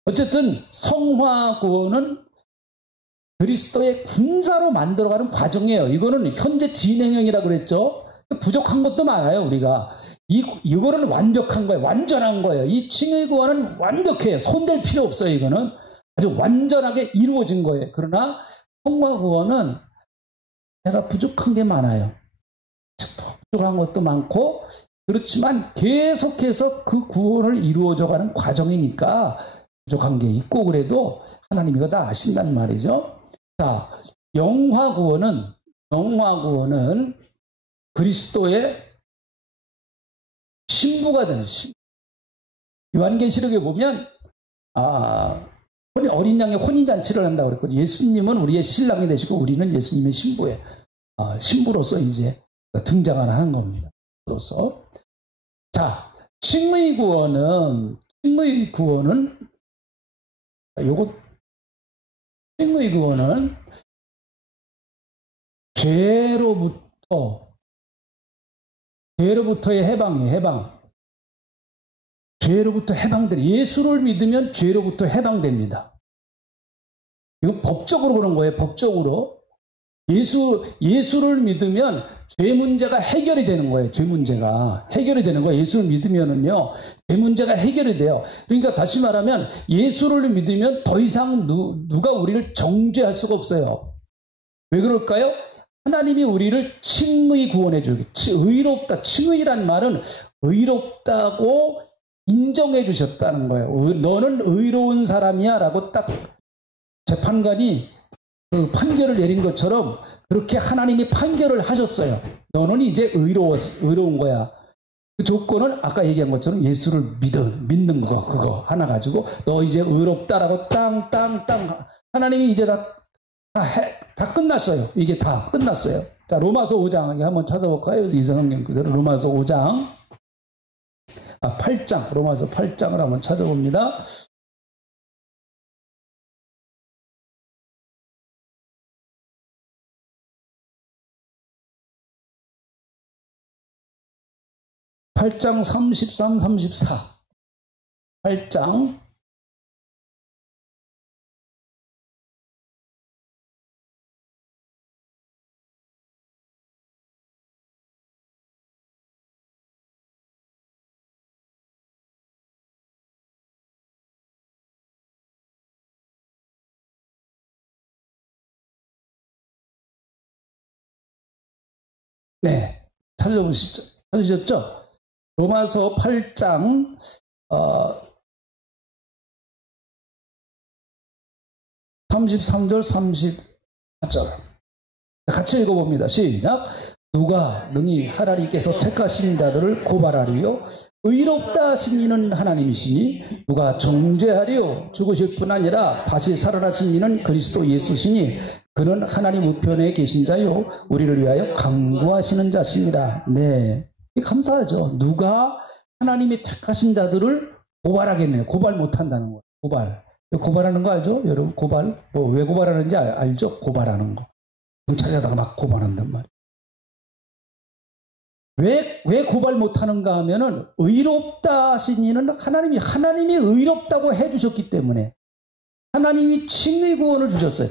어쨌든 성화구원은 그리스도의 군사로 만들어가는 과정이에요. 이거는 현재 진행형이라고 그랬죠. 부족한 것도 많아요, 우리가. 이거는 완벽한 거예요. 완전한 거예요. 이 칭의구원은 완벽해요. 손댈 필요 없어요, 이거는. 아주 완전하게 이루어진 거예요. 그러나 성화구원은 제가 부족한 게 많아요. 부족한 것도 많고, 그렇지만 계속해서 그 구원을 이루어져가는 과정이니까 부족한 게 있고 그래도 하나님이 이거 다 아신단 말이죠. 자, 영화구원은 그리스도의 신부가 되는 신부. 요한계시록에 보면 어린 양의 혼인잔치를 한다고 그랬거든요. 예수님은 우리의 신랑이 되시고 우리는 예수님의 신부예요. 신부로서 이제 등장을 하는 겁니다. 그로서. 자, 칭의구원은 죄로부터의 해방이에요. 죄로부터 해방돼. 예수를 믿으면 죄로부터 해방됩니다. 이거 법적으로 그런 거예요. 법적으로. 예수를 믿으면 죄 문제가 해결이 되는 거예요. 죄 문제가 해결이 되는 거예요. 예수를 믿으면은요, 죄 문제가 해결이 돼요. 그러니까 다시 말하면 예수를 믿으면 더 이상 누가 우리를 정죄할 수가 없어요. 왜 그럴까요? 하나님이 우리를 칭의 구원해 주기. 의롭다. 칭의란 말은 의롭다고 인정해 주셨다는 거예요. 너는 의로운 사람이야 라고 딱 재판관이 그 판결을 내린 것처럼 그렇게 하나님이 판결을 하셨어요. 너는 이제 의로운 거야. 그 조건은 아까 얘기한 것처럼 예수를 믿는 거, 그거 하나 가지고 너 이제 의롭다라고 땅. 하나님이 이제 다 끝났어요. 이게 다 끝났어요. 자, 로마서 5장 한번 찾아볼까요? 이성경 그대로 로마서 5장. 8장, 로마서 8장을 한번 찾아봅니다. (8장) 33, 34. 8장. 네, 찾으셨죠? 로마서 8장 33절 34절 같이 읽어봅니다. 시작. 누가 능히 하나님께서 택하신 자들을 고발하리요 의롭다 하신 이는 하나님이시니 누가 정죄하리요 죽으실 뿐 아니라 다시 살아나신 이는 그리스도 예수시니 그는 하나님 우편에 계신 자요 우리를 위하여 강구하시는 자십니다. 네, 감사하죠. 누가 하나님이 택하신 자들을 고발하겠네요. 고발 못한다는 거예요. 고발하는 거 알죠? 여러분 고발 왜 고발하는지 알죠? 고발하는 거. 경찰에다가 막 고발한단 말이에요. 왜 고발 못하는가 하면은 의롭다 하신 이는 하나님이 의롭다고 해주셨기 때문에 하나님이 칭의 구원을 주셨어요.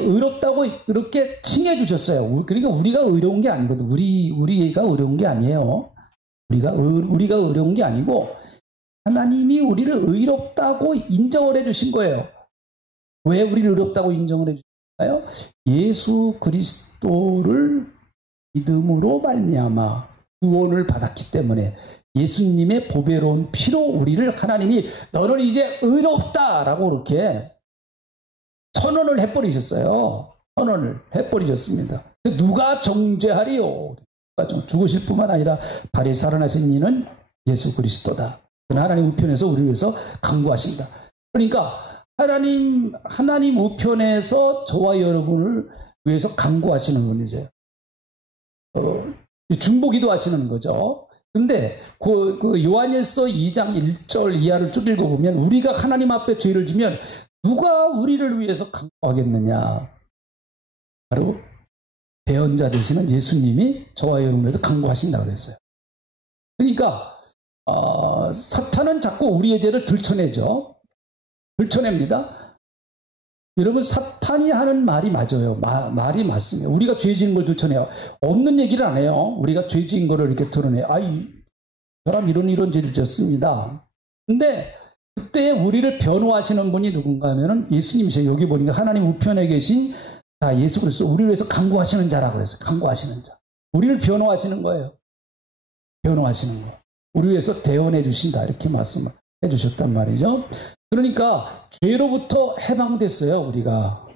의롭다고 이렇게 칭해 주셨어요. 그러니까 우리가 의로운 게 아니거든. 우리가 의로운 게 아니에요. 우리가 의로운 게 아니고 하나님이 우리를 의롭다고 인정을 해 주신 거예요. 왜 우리를 의롭다고 인정을 해 주셨나요? 예수 그리스도를 믿음으로 말미암아 구원을 받았기 때문에 예수님의 보배로운 피로 우리를 하나님이 너는 이제 의롭다라고 이렇게 선언을 해버리셨어요. 선언을 해버리셨습니다. 누가 정죄하리요? 죽으실 뿐만 아니라 다시 살아나신 이는 예수 그리스도다. 하나님 우편에서 우리를 위해서 강구하신다. 그러니까 하나님 우편에서 저와 여러분을 위해서 강구하시는 분이세요. 중보기도 하시는 거죠. 근데 그 요한일서 2장 1절 이하를 쭉 읽어보면 우리가 하나님 앞에 죄를 지면 누가 우리를 위해서 강구하겠느냐. 바로 대언자 되시는 예수님이 저와 여러분을 위해서 강구하신다고 그랬어요. 그러니까 사탄은 자꾸 우리의 죄를 들춰내죠. 들춰냅니다. 여러분 사탄이 하는 말이 맞아요. 말이 맞습니다. 우리가 죄 지은 걸 들춰내요. 없는 얘기를 안 해요. 우리가 죄 지은 거를 이렇게 드러내요. 이 사람 이런 죄를 지었습니다. 근데 그때 우리를 변호하시는 분이 누군가 하면은 예수님이세요. 여기 보니까 하나님 우편에 계신 예수 그리스도 우리를 위해서 강구하시는 자라고 그랬어요. 강구하시는 자. 우리를 변호하시는 거예요. 변호하시는 거. 우리 위해서 대언해 주신다. 이렇게 말씀을 해 주셨단 말이죠. 그러니까 죄로부터 해방됐어요. 우리가.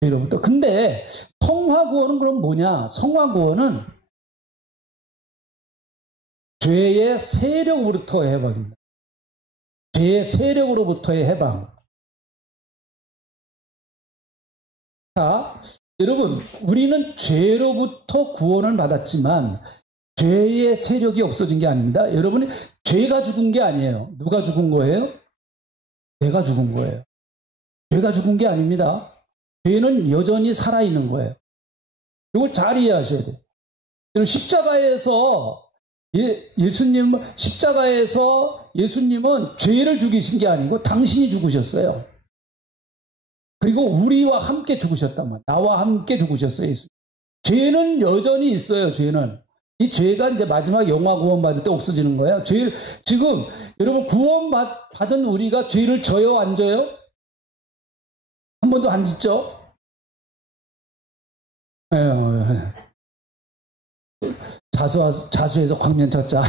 죄로부터. 근데 성화구원은 그럼 뭐냐? 성화구원은 죄의 세력으로부터의 해방입니다. 죄의 세력으로부터의 해방. 자, 여러분, 우리는 죄로부터 구원을 받았지만 죄의 세력이 없어진 게 아닙니다. 여러분이 죄가 죽은 게 아니에요. 누가 죽은 거예요? 죄가 죽은 거예요. 죄가 죽은 게 아닙니다. 죄는 여전히 살아있는 거예요. 이걸 잘 이해하셔야 돼요. 십자가에서 예수님은 죄를 죽이신 게 아니고 당신이 죽으셨어요. 그리고 우리와 함께 죽으셨단 말이에요. 나와 함께 죽으셨어요. 예수님. 죄는 여전히 있어요. 죄는. 이 죄가 이제 마지막 영화 구원 받을 때 없어지는 거예요. 지금 여러분 구원 받은 우리가 죄를 져요, 안 져요? 한 번도 안 짓죠? 자수해서 광면 찾자.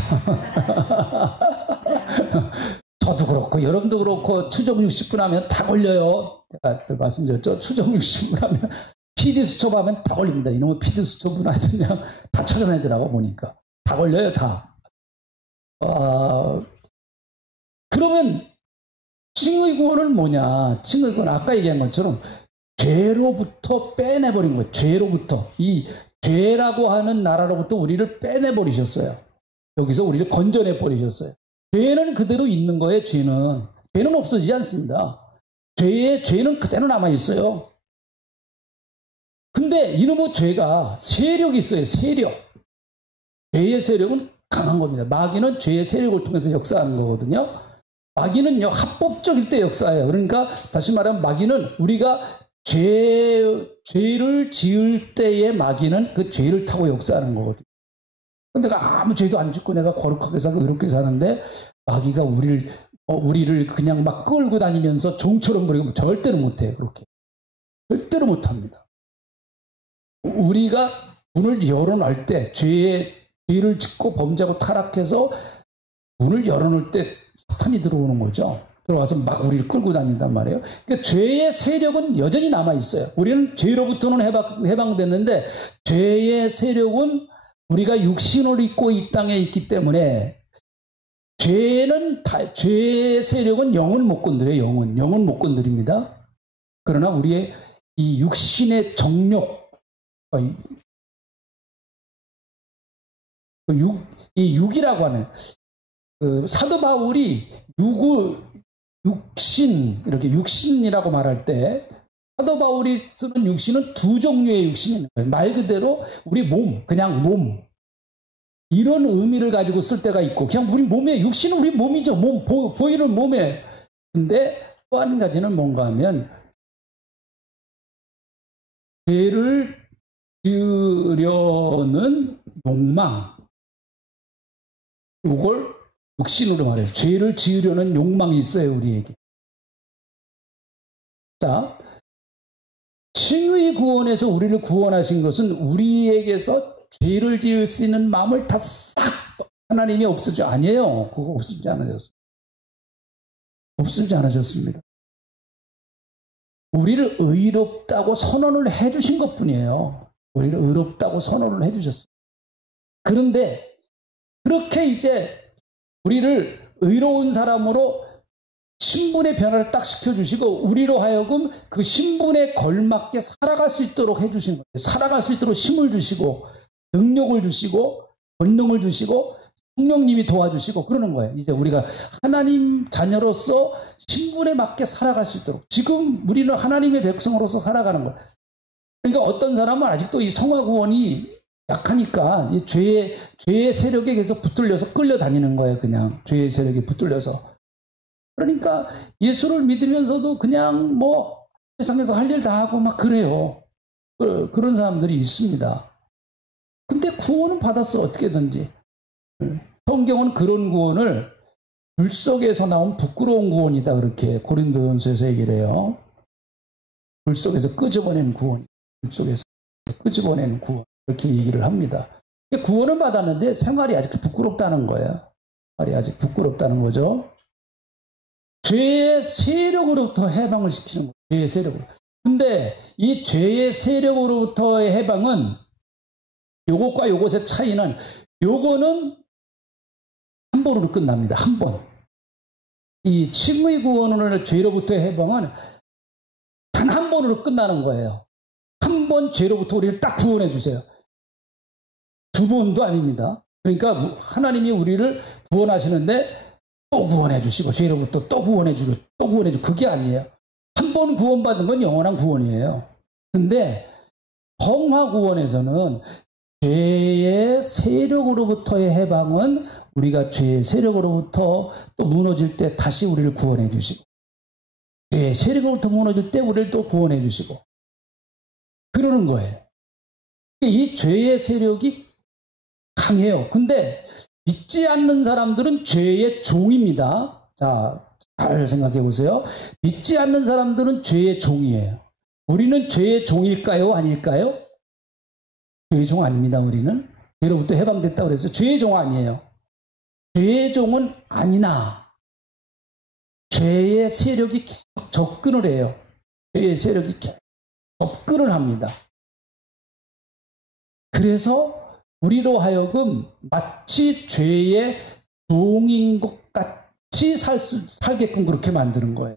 저도 그렇고 여러분도 그렇고 추적 60분 하면 다 걸려요. 제가 말씀드렸죠. 추적 60분 하면 피디수첩 하면 다 걸립니다. 이놈의 피디수첩은 아주 그냥 다 찾아내더라고 보니까. 다 걸려요, 다. 그러면 칭의 구원은 뭐냐? 칭의 구원 아까 얘기한 것처럼 죄로부터 빼내버린 거예요. 죄로부터. 이 죄라고 하는 나라로부터 우리를 빼내버리셨어요. 여기서 우리를 건져내버리셨어요. 죄는 그대로 있는 거예요. 죄는 없어지지 않습니다. 죄는 그대로 남아있어요. 근데 이놈의 죄가 세력이 있어요. 세력. 죄의 세력은 강한 겁니다. 마귀는 죄의 세력을 통해서 역사하는 거거든요. 마귀는요, 합법적일 때 역사해요. 그러니까 다시 말하면 마귀는 우리가 죄를 지을 때의 마귀는 그 죄를 타고 역사하는 거거든요. 근데 내가 아무 죄도 안 짓고 내가 거룩하게 살고 의롭게 사는데 마귀가 우리를 그냥 막 끌고 다니면서 종처럼 부리고 절대로 못해요. 그렇게. 절대로 못합니다. 우리가 문을 열어놓을 때 죄를 짓고 범죄하고 타락해서 문을 열어놓을 때 사탄이 들어오는 거죠. 들어와서 막 우리를 끌고 다닌단 말이에요. 그러니까 죄의 세력은 여전히 남아있어요. 우리는 죄로부터는 해방됐는데 죄의 세력은 우리가 육신을 입고 이 땅에 있기 때문에 죄의 세력은 영은 못 건드려요. 영은 못 건드립니다. 그러나 우리의 이 육신의 정욕, 이 육이라고 하는 사도 바울이 이렇게 육신이라고 말할 때 사도 바울이 쓰는 육신은 두 종류의 육신이 있는 거예요. 말 그대로 우리 몸, 그냥 몸. 이런 의미를 가지고 쓸 때가 있고, 그냥 우리 몸에, 육신은 우리 몸이죠. 보이는 몸에. 근데 또 한 가지는 뭔가 하면, 죄를 지으려는 욕망. 이걸 육신으로 말해요. 죄를 지으려는 욕망이 있어요, 우리에게. 자, 칭의 구원에서 우리를 구원하신 것은 우리에게서 죄를 지을 수 있는 마음을 다 싹 하나님이 없애줘. 아니에요. 그거 없애지 않으셨어요. 없애지 않으셨습니다. 우리를 의롭다고 선언을 해주신 것 뿐이에요. 우리를 의롭다고 선언을 해주셨어요. 그런데 그렇게 이제 우리를 의로운 사람으로 신분의 변화를 딱 시켜주시고 우리로 하여금 그 신분에 걸맞게 살아갈 수 있도록 해주신 거예요. 살아갈 수 있도록 힘을 주시고 능력을 주시고 권능을 주시고 성령님이 도와주시고 그러는 거예요. 이제 우리가 하나님 자녀로서 신분에 맞게 살아갈 수 있도록. 지금 우리는 하나님의 백성으로서 살아가는 거예요. 그러니까 어떤 사람은 아직도 이 성화 구원이 약하니까 이 죄의 세력에 계속 붙들려서 끌려다니는 거예요. 그냥 죄의 세력에 붙들려서. 그러니까 예수를 믿으면서도 그냥 뭐 세상에서 할 일 다 하고 막 그래요. 그런 사람들이 있습니다. 근데 구원은 받았어, 어떻게든지. 성경은 그런 구원을 불 속에서 나온 부끄러운 구원이다, 그렇게 고린도전서에서 얘기를 해요. 불 속에서 끄집어낸 구원, 불 속에서 끄집어낸 구원, 이렇게 얘기를 합니다. 구원은 받았는데 생활이 아직 부끄럽다는 거예요. 생활이 아직 부끄럽다는 거죠. 죄의 세력으로부터 해방을 시키는 거예요. 죄의 세력으로. 근데 이 죄의 세력으로부터의 해방은 요것과 요것의 차이는 요거는 한 번으로 끝납니다. 한 번. 이 칭의 구원으로 죄로부터의 해방은 단 한 번으로 끝나는 거예요. 한 번 죄로부터 우리를 딱 구원해 주세요. 두 번도 아닙니다. 그러니까 하나님이 우리를 구원하시는데 또 구원해 주시고 죄로부터 또 구원해 주고 또 구원해 주고 그게 아니에요. 한 번 구원받은 건 영원한 구원이에요. 근데 성화 구원에서는 죄의 세력으로부터의 해방은 우리가 죄의 세력으로부터 또 무너질 때 다시 우리를 구원해 주시고 죄의 세력으로부터 무너질 때 우리를 또 구원해 주시고 그러는 거예요. 이 죄의 세력이 강해요. 근데 믿지 않는 사람들은 죄의 종입니다. 자, 잘 생각해 보세요. 믿지 않는 사람들은 죄의 종이에요. 우리는 죄의 종일까요? 아닐까요? 죄의 종 아닙니다. 우리는 죄로부터 해방됐다고 그래서 죄의 종 아니에요. 죄의 종은 아니나 죄의 세력이 계속 접근을 해요. 죄의 세력이 계속 접근을 합니다. 그래서 우리로 하여금 마치 죄의 종인 것 같이 살게끔 그렇게 만드는 거예요.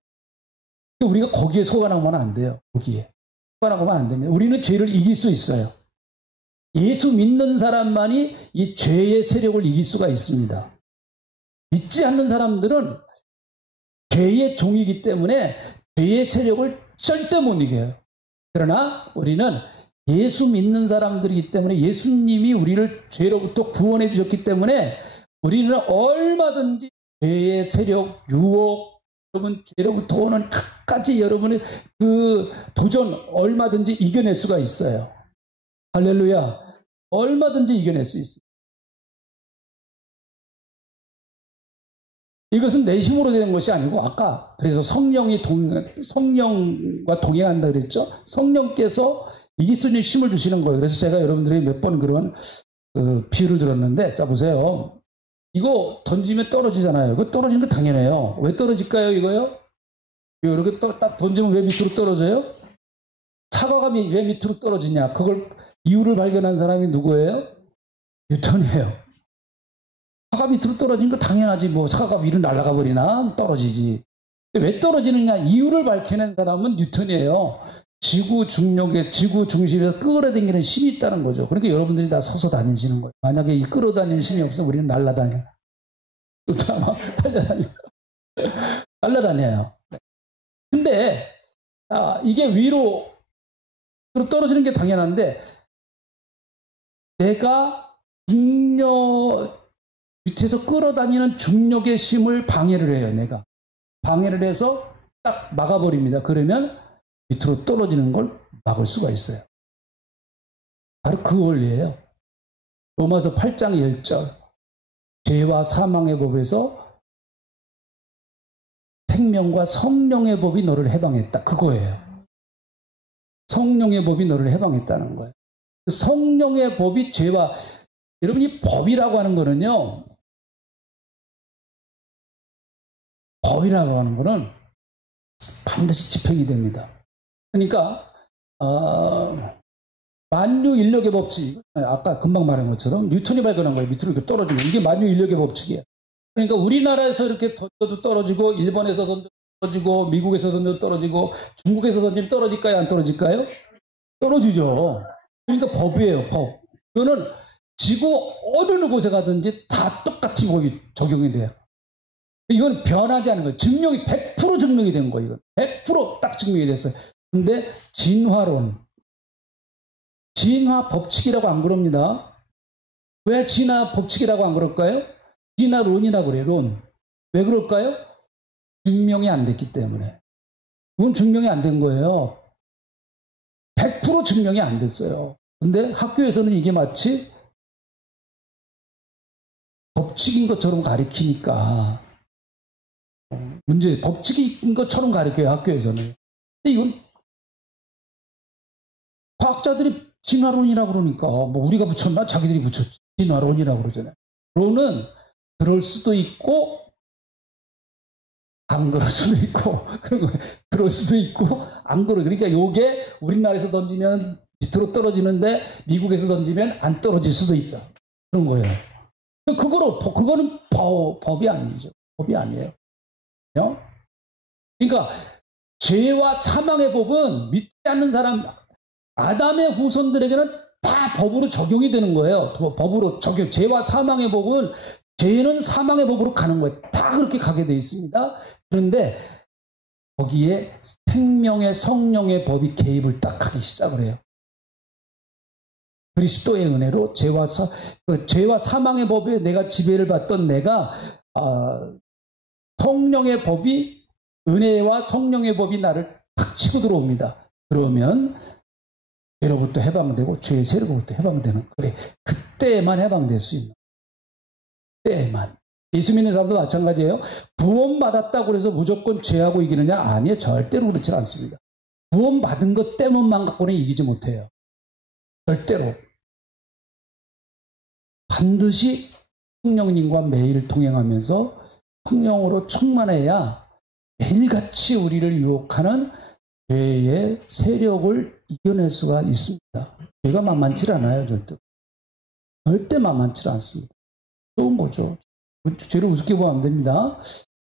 우리가 거기에 속아나면 안 돼요. 거기에 속아나면 안 됩니다. 우리는 죄를 이길 수 있어요. 예수 믿는 사람만이 이 죄의 세력을 이길 수가 있습니다. 믿지 않는 사람들은 죄의 종이기 때문에 죄의 세력을 절대 못 이겨요. 그러나 우리는 예수 믿는 사람들이기 때문에 예수님이 우리를 죄로부터 구원해 주셨기 때문에 우리는 얼마든지 죄의 세력, 유혹, 여러분 죄로부터 오는 끝까지 여러분의 그 도전 얼마든지 이겨낼 수가 있어요. 할렐루야. 얼마든지 이겨낼 수 있어요. 이것은 내 힘으로 되는 것이 아니고 아까 그래서 성령과 동행한다 그랬죠. 성령께서 이길 수 있는 힘을 주시는 거예요. 그래서 제가 여러분들이 몇 번 그런 비유를 들었는데 자 보세요. 이거 던지면 떨어지잖아요. 그거 떨어지는 거 당연해요. 왜 떨어질까요 이거요? 이렇게 딱 던지면 왜 밑으로 떨어져요? 사과가 왜 밑으로 떨어지냐? 그걸 이유를 발견한 사람이 누구예요? 뉴턴이에요. 사과 밑으로 떨어지는 거 당연하지. 뭐 사과가 위로 날아가 버리나? 떨어지지. 왜 떨어지느냐? 이유를 밝혀낸 사람은 뉴턴이에요. 지구 중심에서 끌어당기는 힘이 있다는 거죠. 그러니까 여러분들이 다 서서 다니시는 거예요. 만약에 이 끌어다니는 힘이 없으면 우리는 날아다녀요. 날아다녀요. 근데 이게 위로 떨어지는 게 당연한데 내가 밑에서 끌어다니는 중력의 힘을 방해를 해요. 내가 방해를 해서 딱 막아버립니다. 그러면 밑으로 떨어지는 걸 막을 수가 있어요. 바로 그 원리예요. 로마서 8장 1절 죄와 사망의 법에서 생명과 성령의 법이 너를 해방했다. 그거예요. 성령의 법이 너를 해방했다는 거예요. 성령의 법이 죄와 여러분이 법이라고 하는 거는요. 법이라고 하는 거는 반드시 집행이 됩니다. 그러니까 만유인력의 법칙 아까 금방 말한 것처럼 뉴턴이 발견한 거예요. 밑으로 이렇게 떨어지고 이게 만유인력의 법칙이에요. 그러니까 우리나라에서 이렇게 던져도 떨어지고 일본에서 던져도 떨어지고 미국에서 던져도 떨어지고 중국에서 던지면 떨어질까요? 안 떨어질까요? 떨어지죠. 그러니까 법이에요. 법. 이거는 지구 어느 곳에 가든지 다 똑같은 법이 적용이 돼요. 이건 변하지 않은 거예요. 증명이 100% 증명이 된 거예요. 100% 딱 증명이 됐어요. 근데 진화 법칙이라고 안 그럽니다. 왜 진화 법칙이라고 안 그럴까요? 진화론이라고 그래요. 론. 왜 그럴까요? 증명이 안 됐기 때문에. 그건 증명이 안 된 거예요. 100% 증명이 안 됐어요. 근데 학교에서는 이게 마치 법칙인 것처럼 가르치니까 법칙인 것처럼 가르쳐요. 학교에서는. 근데 이건 과학자들이 진화론이라고 그러니까 뭐 우리가 붙였나? 자기들이 붙였지. 진화론이라고 그러잖아요. 론은 그럴 수도 있고 안 그럴 수도 있고 그럴 수도 있고 안 그럴. 그러니까 이게 우리나라에서 던지면 밑으로 떨어지는데 미국에서 던지면 안 떨어질 수도 있다. 그런 거예요. 그거는 법이 아니죠. 법이 아니에요. 그러니까 죄와 사망의 법은 믿지 않는 사람 아담의 후손들에게는 다 법으로 적용이 되는 거예요. 법으로 적용. 죄와 사망의 법은 죄는 사망의 법으로 가는 거예요. 다 그렇게 가게 돼 있습니다. 그런데 거기에 생명의 성령의 법이 개입을 딱 하기 시작을 해요. 그리스도의 은혜로 죄와 사망의 법에 내가 지배를 받던 내가 성령의 법이 은혜와 성령의 법이 나를 탁 치고 들어옵니다. 그러면 죄로부터 해방되고 죄의 세력으로부터 해방되는 그래 그때만 해방될 수 있는 때만. 예수 믿는 사람도 마찬가지예요. 구원받았다고 해서 무조건 죄하고 이기느냐? 아니에요. 절대로 그렇지 않습니다. 구원받은 것 때문만 갖고는 이기지 못해요. 절대로. 반드시 성령님과 매일 동행하면서 성령으로 충만해야 매일같이 우리를 유혹하는 죄의 세력을 이겨낼 수가 있습니다. 죄가 만만치 않아요. 절대. 절대 만만치 않습니다. 좋은 거죠. 죄를 우습게 보면 안 됩니다.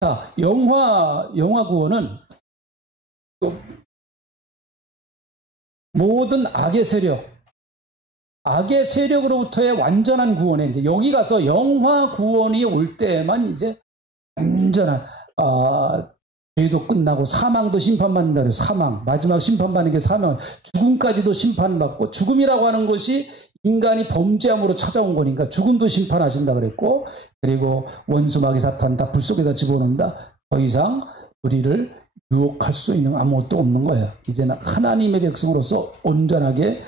자, 영화 구원은 모든 악의 세력으로부터의 완전한 구원에 이제 여기 가서 영화 구원이 올 때만 이제 완전한 죄도 끝나고 사망도 심판받는다 그래요. 사망 마지막 심판받는 게 사망, 죽음까지도 심판받고, 죽음이라고 하는 것이 인간이 범죄함으로 찾아온 거니까 죽음도 심판하신다 그랬고, 그리고 원수 마귀 사탄 다 불 속에다 집어넣는다. 더 이상 우리를 유혹할 수 있는 아무것도 없는 거예요. 이제는 하나님의 백성으로서 온전하게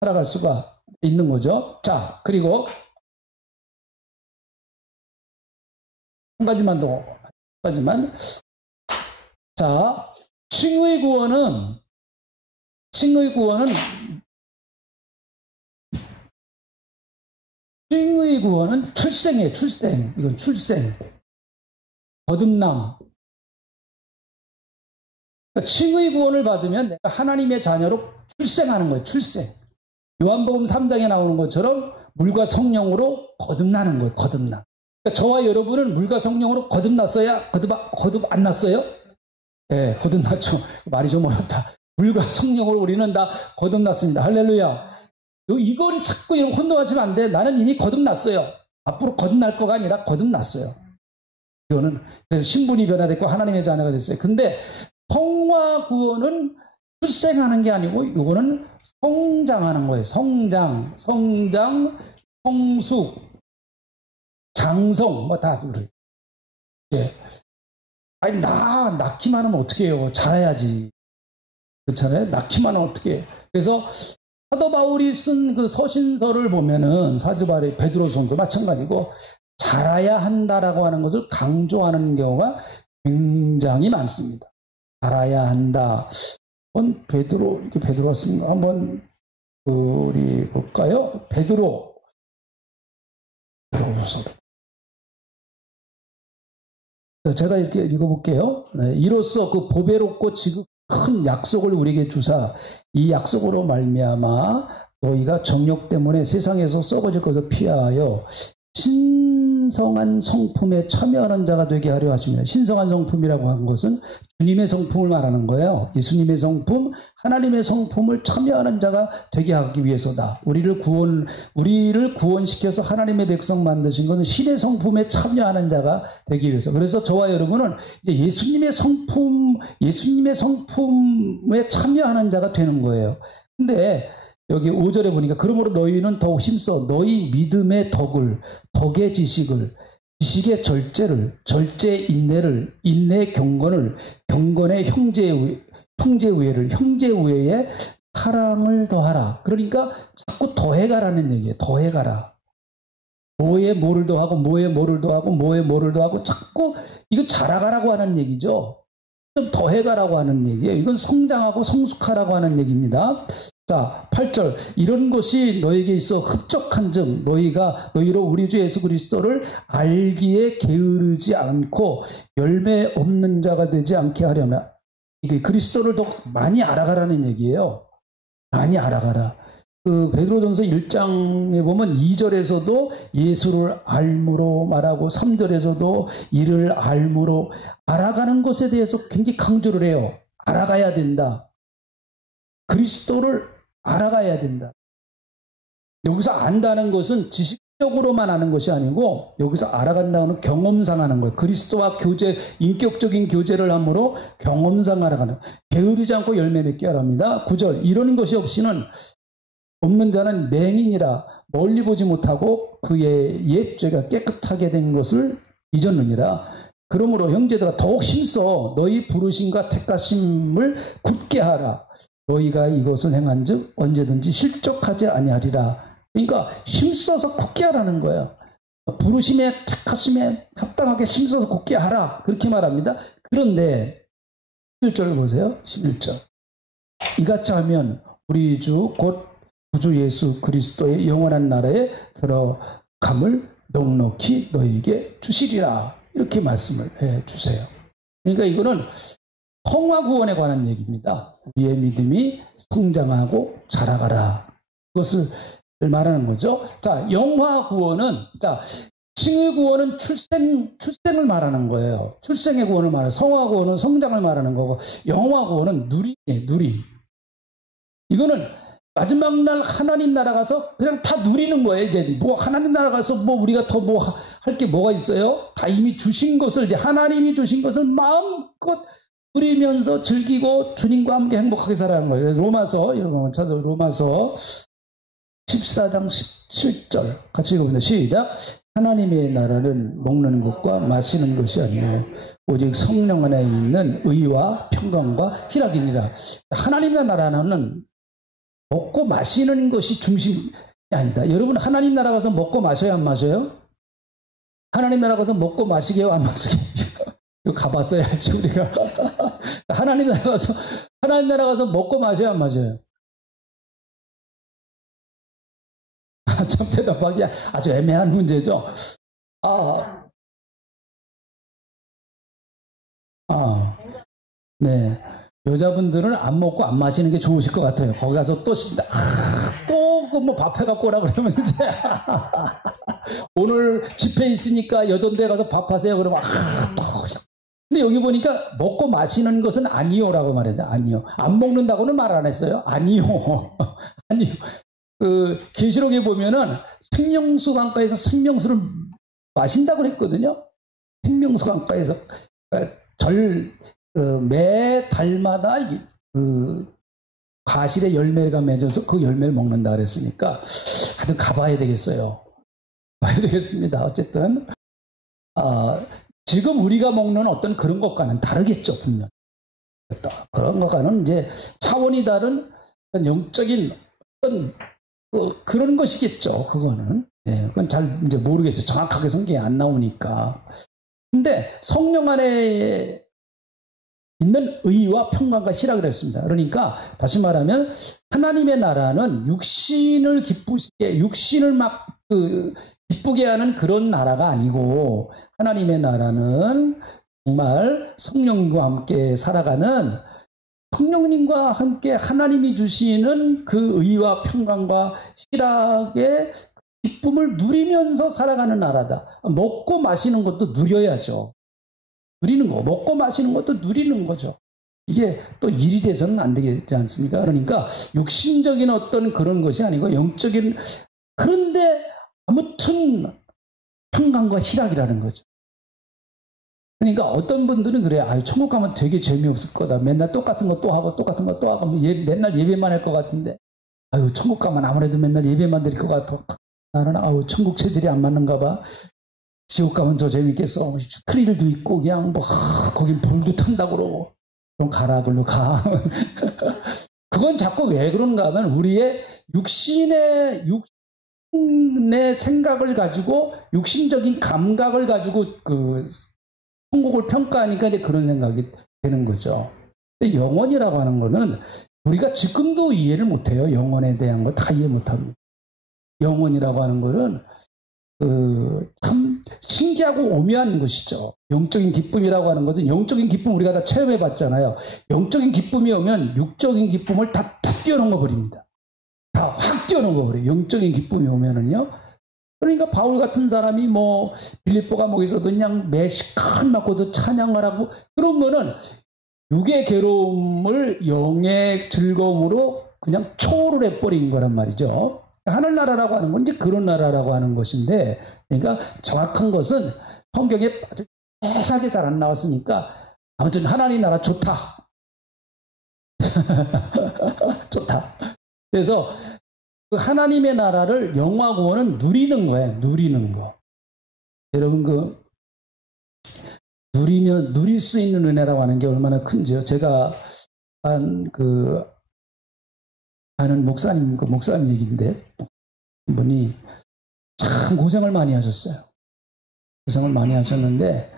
살아갈 수가 있는 거죠. 자, 그리고 한 가지만 더, 자, 칭의 구원은 출생이에요. 이건 출생. 거듭남. 그러니까 칭의 구원을 받으면 내가 하나님의 자녀로 출생하는 거예요. 출생. 요한복음 3장에 나오는 것처럼 물과 성령으로 거듭나는 거예요. 거듭나. 그러니까 저와 여러분은 물과 성령으로 거듭났어야? 거듭 안 났어요? 네, 거듭났죠. 말이 좀 어렵다. 물과 성령으로 우리는 다 거듭났습니다. 할렐루야. 이건 자꾸 혼동하시면 안 돼. 나는 이미 거듭났어요. 앞으로 거듭날 거가 아니라 거듭났어요. 이거는 그래서 신분이 변화됐고 하나님의 자녀가 됐어요. 근데 성화 구원은 출생하는 게 아니고 이거는 성장하는 거예요. 성장, 성숙, 장성, 뭐 다 그래요. 예. 아니 낳기만 하면 어떻게 해요? 자라야지. 그렇잖아요. 낳기만 하면 어떻게 해? 그래서 사도 바울이 쓴 그 서신서를 보면은 사도 바울의 베드로전도 마찬가지고 자라야 한다라고 하는 것을 강조하는 경우가 굉장히 많습니다. 자라야 한다. 베드로가 쓴 거 한번 우리 볼까요? 베드로서. 제가 이렇게 읽어볼게요. 네, 이로써 그 보배롭고 지극 큰 약속을 우리에게 주사 이 약속으로 말미암아 너희가 정욕 때문에 세상에서 썩어질 것을 피하여 신성한 성품에 참여하는 자가 되게 하려 하십니다. 신성한 성품이라고 하는 것은 주님의 성품을 말하는 거예요. 예수님의 성품, 하나님의 성품을 참여하는 자가 되게 하기 위해서다. 우리를 구원시켜서 하나님의 백성 만드신 것은 신의 성품에 참여하는 자가 되기 위해서. 그래서 저와 여러분은 이제 예수님의 성품에 참여하는 자가 되는 거예요. 근데 여기 5절에 보니까 그러므로 너희는 더욱 힘써 너희 믿음의 덕의 지식의 절제의 인내를, 인내의 경건의 형제의 우애에 사랑을 더하라. 그러니까 자꾸 더해가라는 얘기예요. 더해가라. 뭐에 뭐를 더하고 자꾸 이거 자라가라고 하는 얘기죠. 좀 더해가라고 하는 얘기예요. 이건 성장하고 성숙하라고 하는 얘기입니다. 자, 8절. 이런 것이 너에게 있어 흡족한 즉 너희로 우리 주 예수 그리스도를 알기에 게으르지 않고 열매 없는 자가 되지 않게 하려면, 이게 그리스도를 더 많이 알아가라는 얘기예요. 많이 알아가라. 그 베드로전서 1장에 보면 2절에서도 예수를 알므로 말하고 3절에서도 이를 알므로, 알아가는 것에 대해서 굉장히 강조를 해요. 알아가야 된다. 그리스도를 알아가야 된다. 여기서 안다는 것은 지식적으로만 아는 것이 아니고 여기서 알아간다는 경험상 하는 거예요. 그리스도와 인격적인 교제를 함으로 경험상 알아가는, 게으르지 않고 열매 맺게 하랍니다. 9절. 이런 것이 없는 자는 맹인이라 멀리 보지 못하고 그의 옛 죄가 깨끗하게 된 것을 잊었느니라. 그러므로 형제들아 더욱 힘써 너희 부르심과 택하심을 굳게 하라. 너희가 이것을 행한즉 언제든지 실족하지 아니하리라. 그러니까 힘써서 굳게 하라는 거예요. 부르심에 택하심에 합당하게 힘써서 굳게 하라. 그렇게 말합니다. 그런데 11절을 보세요. 11절. 이같이 하면 우리 주 곧 구주 예수 그리스도의 영원한 나라에 들어감을 넉넉히 너희에게 주시리라. 이렇게 말씀을 해 주세요. 그러니까 이거는 성화 구원에 관한 얘기입니다. 우리의 믿음이 성장하고 자라가라. 그것을 말하는 거죠. 자, 영화 구원은, 자, 칭의 구원은 출생을 말하는 거예요. 출생의 구원을 말해요. 성화 구원은 성장을 말하는 거고, 영화 구원은 누림. 이거는 마지막 날 하나님 나라 가서 그냥 다 누리는 거예요. 이제 뭐 하나님 나라 가서 뭐 우리가 더 뭐 할 게 뭐가 있어요? 다 이미 주신 것을, 이제 하나님이 주신 것을 마음껏 누리면서 즐기고 주님과 함께 행복하게 살아가는 거예요. 그래서 로마서, 여러분 찾아 로마서 14장 17절 같이 읽어보니다. 시작. 하나님의 나라는 먹는 것과 마시는 것이 아니요 오직 성령 안에 있는 의와 평강과 희락이니라. 하나님의 나라는 먹고 마시는 것이 중심이 아니다. 여러분 하나님 나라 가서 먹고 마셔야 안 마셔요? 하나님 나라 가서 먹고 마시게 안 마시게? 이거 가봤어야 할지 우리가. 하나님 나라 가서 먹고 마셔야 안 마셔요? 참 대답하기 아주 애매한 문제죠. 네. 여자분들은 안 먹고 안 마시는 게 좋으실 것 같아요. 거기 가서 또 뭐 밥 해갖고 오라 그러면 이제 오늘 집회 있으니까 여전대 가서 밥 하세요. 그러면 근데 여기 보니까 먹고 마시는 것은 아니요라고 말하죠. 아니요. 안 먹는다고는 말 안 했어요. 아니요. 아니요. 그 계시록에 보면은 생명수 강가에서 생명수를 마신다고 했거든요. 생명수 강가에서 매 달마다 그 과실의 열매가 맺어서 그 열매를 먹는다 그랬으니까 하여튼 가봐야 되겠어요. 가봐야 되겠습니다. 어쨌든 지금 우리가 먹는 어떤 그런 것과는 다르겠죠. 분명 그런 것과는 이제 차원이 다른 영적인 어떤 그런 것이겠죠. 그거는 그건 잘 이제 모르겠어요. 정확하게 성경에 안 나오니까. 근데 성령 안에 있는 의와 평강과 희락을 했습니다. 그러니까 다시 말하면 하나님의 나라는 육신을 기쁘게 하는 그런 나라가 아니고, 하나님의 나라는 정말 성령과 함께 살아가는, 성령님과 함께 하나님이 주시는 그 의와 평강과 희락의 기쁨을 누리면서 살아가는 나라다. 먹고 마시는 것도 누려야죠. 누리는 거, 먹고 마시는 것도 누리는 거죠. 이게 또 일이 돼서는 안 되지 않습니까? 그러니까 육신적인 어떤 그런 것이 아니고 영적인, 그런데 아무튼 평강과 희락이라는 거죠. 그러니까 어떤 분들은 그래요. 아유, 천국 가면 되게 재미없을 거다. 맨날 똑같은 거 또 하고 똑같은 거 또 하고 맨날 예배만 할 것 같은데, 아유, 천국 가면 아무래도 맨날 예배만 드릴 것 같아. 나는 아유, 천국 체질이 안 맞는가 봐. 지옥 가면 더 재밌겠어. 스릴도 있고 그냥 뭐 거긴 불도 탄다고 그러고. 그럼 가라, 글로 가. 그건 자꾸 왜 그런가 하면 우리의 육신의 생각을 가지고, 육신적인 감각을 가지고 그 천국을 평가하니까 이제 그런 생각이 되는 거죠. 근데 영원이라고 하는 거는 우리가 지금도 이해를 못해요. 영원에 대한 걸 다 이해 못합니다. 영원이라고 하는 거는 참 신기하고 오묘한 것이죠. 영적인 기쁨이라고 하는 것은, 영적인 기쁨 우리가 다 체험해 봤잖아요. 영적인 기쁨이 오면 육적인 기쁨을 다 뛰어넘어 버립니다. 다 확 뛰어넘어 버려요. 영적인 기쁨이 오면은요. 그러니까 바울 같은 사람이 뭐 빌립보가 거기서도 그냥 매 시간마고도 찬양을 하고, 그런 거는 육의 괴로움을 영의 즐거움으로 그냥 초월을 해버린 거란 말이죠. 하늘나라라고 하는 건 이제 그런 나라라고 하는 것인데, 그러니까 정확한 것은 성경에 아주 자세하게 잘 안 나왔으니까 아무튼 하나님 나라 좋다. 좋다. 그래서 그 하나님의 나라를, 영화 구원은 누리는 거예요. 누리는 거. 여러분 누릴 수 있는 은혜라고 하는 게 얼마나 큰지요. 제가 아는 목사님 얘기인데, 한 분이 참 고생을 많이 하셨어요. 고생을 많이 하셨는데,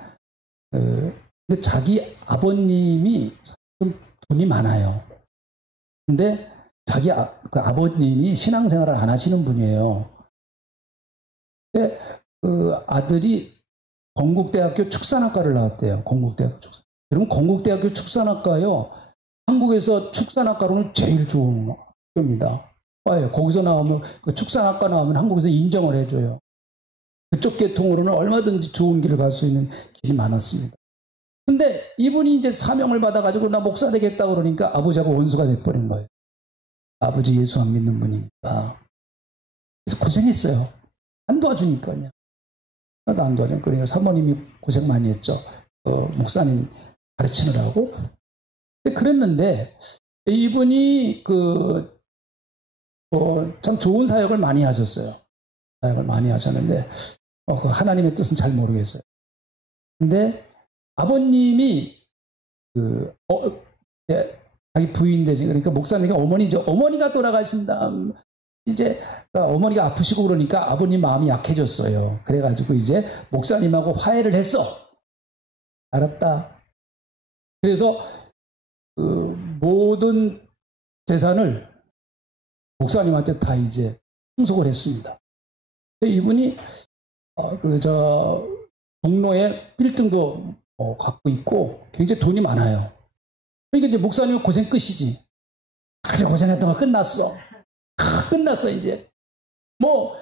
근데 자기 아버님이 좀 돈이 많아요. 근데 자기 그 아버님이 신앙생활을 안 하시는 분이에요. 근데 그 아들이 건국대학교 축산학과를 나왔대요. 건국대학교 축산. 여러분, 건국대학교 축산학과요, 한국에서 축산학과로는 제일 좋은 학교입니다. 와요. 거기서 나오면, 그 축산학과 나오면 한국에서 인정을 해줘요. 그쪽 계통으로는 얼마든지 좋은 길을 갈 수 있는 길이 많았습니다. 근데 이분이 이제 사명을 받아가지고 나 목사 되겠다 그러니까 아버지하고 원수가 돼버린 거예요. 아버지 예수 안 믿는 분이니까. 그래서 고생했어요. 안 도와주니까요. 나도 안 도와줘. 그러니까 사모님이 고생 많이 했죠. 목사님 가르치느라고. 그랬는데 이분이 참 좋은 사역을 많이 하셨어요. 사역을 많이 하셨는데 그 하나님의 뜻은 잘 모르겠어요. 근데 아버님이 자기 부인 되지, 그러니까 목사님이 어머니죠. 어머니가 돌아가신 다음 이제 어머니가 아프시고 그러니까 아버님 마음이 약해졌어요. 그래가지고 이제 목사님하고 화해를 했어. 알았다. 그래서 모든 재산을 목사님한테 다 이제 상속을 했습니다. 이분이 종로에 빌딩도 갖고 있고 굉장히 돈이 많아요. 그러니까 이제 목사님은 고생 끝이지. 아주 고생했던 거 끝났어. 끝났어 이제. 뭐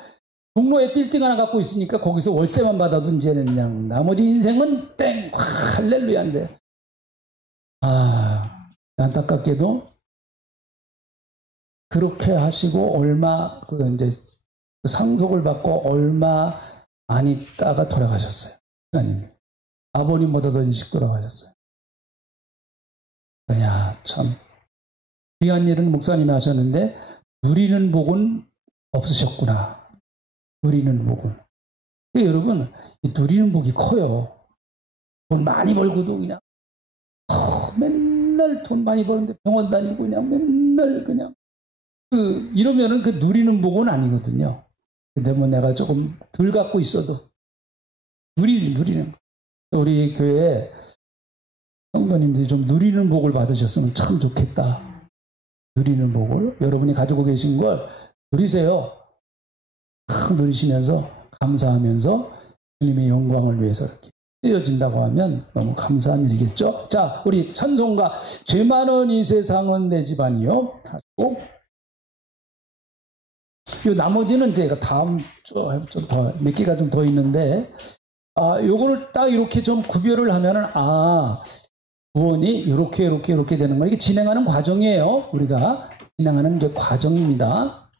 종로에 빌딩 하나 갖고 있으니까 거기서 월세만 받아도 이제는 그냥 나머지 인생은 땡 할렐루야인데. 안타깝게도 그렇게 하시고 얼마 이제 상속을 받고 얼마 안 있다가 돌아가셨어요. 목사님. 아버님보다도 일찍 돌아가셨어요. 야, 참 귀한 일은 목사님이 하셨는데 누리는 복은 없으셨구나. 누리는 복은. 근데 여러분, 누리는 복이 커요. 돈 많이 벌고도 그냥 맨날 돈 많이 버는데 병원 다니고 그냥 맨날 그냥 이러면은 그 누리는 복은 아니거든요. 근데 뭐 내가 조금 덜 갖고 있어도 누리는 우리 교회 성도님들이 좀 누리는 복을 받으셨으면 참 좋겠다. 누리는 복을 여러분이 가지고 계신 걸 누리세요. 누리시면서 감사하면서 주님의 영광을 위해서 이렇게 쓰여진다고 하면 너무 감사한 일이겠죠. 자, 우리 찬송가 죄 많은 이 세상은 내 집안이요 하시고 요 나머지는 제가 다음 몇 개가 좀 더 있는데 요거를 딱 이렇게 좀 구별을 하면은 구원이 이렇게 되는 거. 이게 진행하는 과정이에요. 우리가 진행하는 게 과정입니다.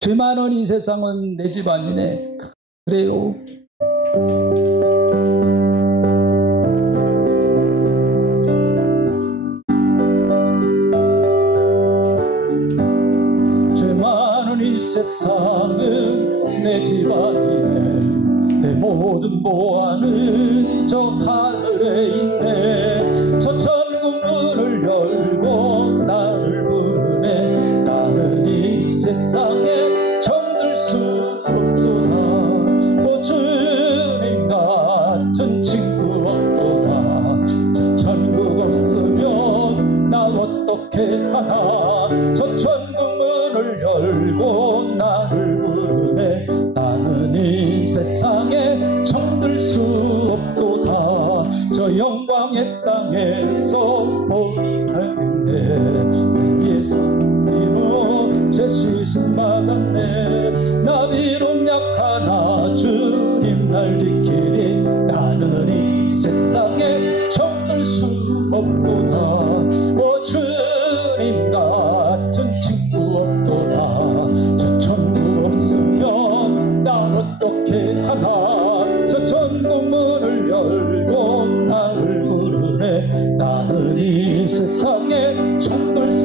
죄 많은 이 세상은 내 집안이네. 그래요. 죄 많은 이 세상은 내 집안이네. 내 모든 보안은 저 하늘에 있네. 저 천국 문을 열고 나를 부르네. 나는 이 세상에 정들 수 없도다. 오 주님 같은 친구 없도다. 저 천국 없으면 나 어떻게 하나. 저 천국 문을 열고 나를 부르네. 나는 이 세상에 정들 수 없도다. 저 영광의 땅에서 몸이 갈겠네. 위에서 비로 제 시신 받았네. 나 비록 약하나 주님 날 지키리. 나는 이 세상에 정들 수 없도다. 오 주님 같은 친구 없도다. 저 천국 없으면 나 어떻게 하나. 저 천국 문을 열고 나를 부르네. 나는 이 세상에 정들 수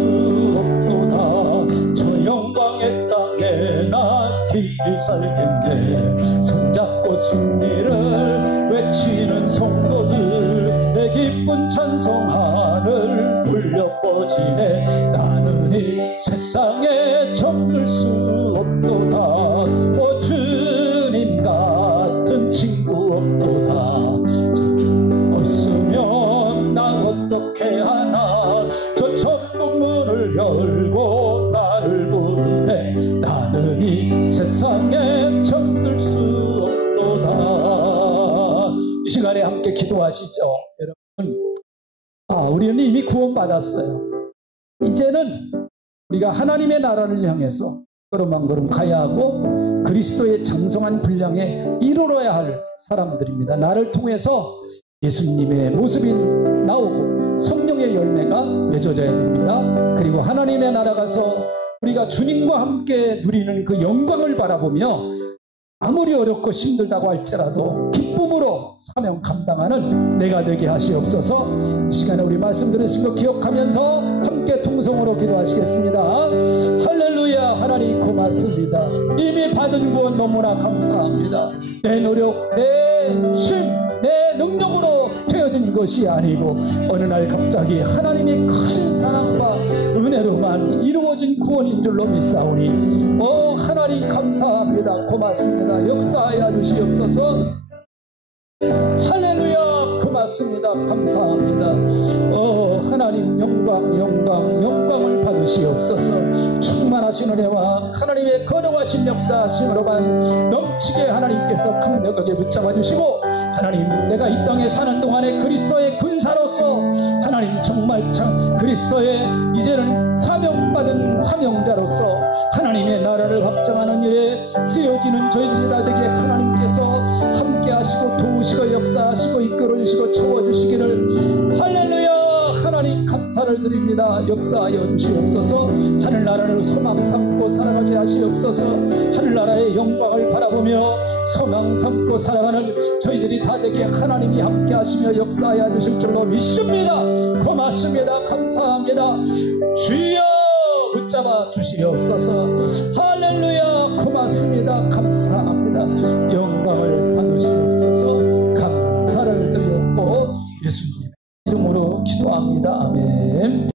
없도다. 저 영광의 땅에 나 길이 살겠네. 손잡고 승리를 외치는 성도들 내 기쁜 찬송 하늘 울려 뻗지네. 나는 이 세상에 정들 수 없도다. 오 주님 같은 친구 없도다. 저 주 없으면 나 어떻게 하나. 저 천국 문을 열고 나를 부르네. 나는 이 세상에 정들 수 없도다. 이 시간에 함께 기도하시죠. 여러분 구원받았어요. 이제는 우리가 하나님의 나라를 향해서 걸음 한 걸음 가야 하고 그리스도의 장성한 분량에 이르러야 할 사람들입니다. 나를 통해서 예수님의 모습이 나오고 성령의 열매가 맺어져야 됩니다. 그리고 하나님의 나라 가서 우리가 주님과 함께 누리는 그 영광을 바라보며 아무리 어렵고 힘들다고 할지라도 기쁨으로 사명 감당하는 내가 되게 하시옵소서. 이 시간에 우리 말씀 들으신 거 기억하면서 함께 통성으로 기도하시겠습니다. 할렐루야. 하나님 고맙습니다. 이미 받은 구원 너무나 감사합니다. 내 노력, 내 힘, 내 능력으로 되어진 것이 아니고 어느 날 갑자기 하나님의 크신 사랑과 은혜로만 이루어진 구원인 줄로 믿사오니 하나님 감사합니다. 고맙습니다. 역사하여 주시옵소서. 할렐루야. 고맙습니다. 감사합니다. 하나님 영광을 받으시옵소서. 충만하신 은혜와 하나님의 거룩하신 역사하심으로만 넘치게 하나님께서 강력하게 붙잡아 주시고 하나님 내가 이 땅에 사는 동안에 그리스도의 군사로서 하나님 정말 참 그리스도의 이제는 사명받은 사명자로서 하나님의 나라를 확장하는 일에 쓰여지는 저희들이 다 되게 하나님께서 함께 하시고 도우시고 역사하시고 이끌어 주시고 채워주시기를 할렐루야. 하나님 감사를 드립니다. 역사하여 주시옵소서. 하늘나라를 소망 삼고 살아가게 하시옵소서. 하늘나라의 영광을 바라보며 소망 삼고 살아가는 저희들이 다 되게 하나님이 함께 하시며 역사하여 주실 줄로 믿습니다. 고맙습니다. 감사합니다. 주여 붙잡아 주시옵소서. 할렐루야. 고맙습니다. 감사합니다. 영광을 받으시옵소서. 감사를 드렸고 예수님 이름으로 기도합니다. 아멘.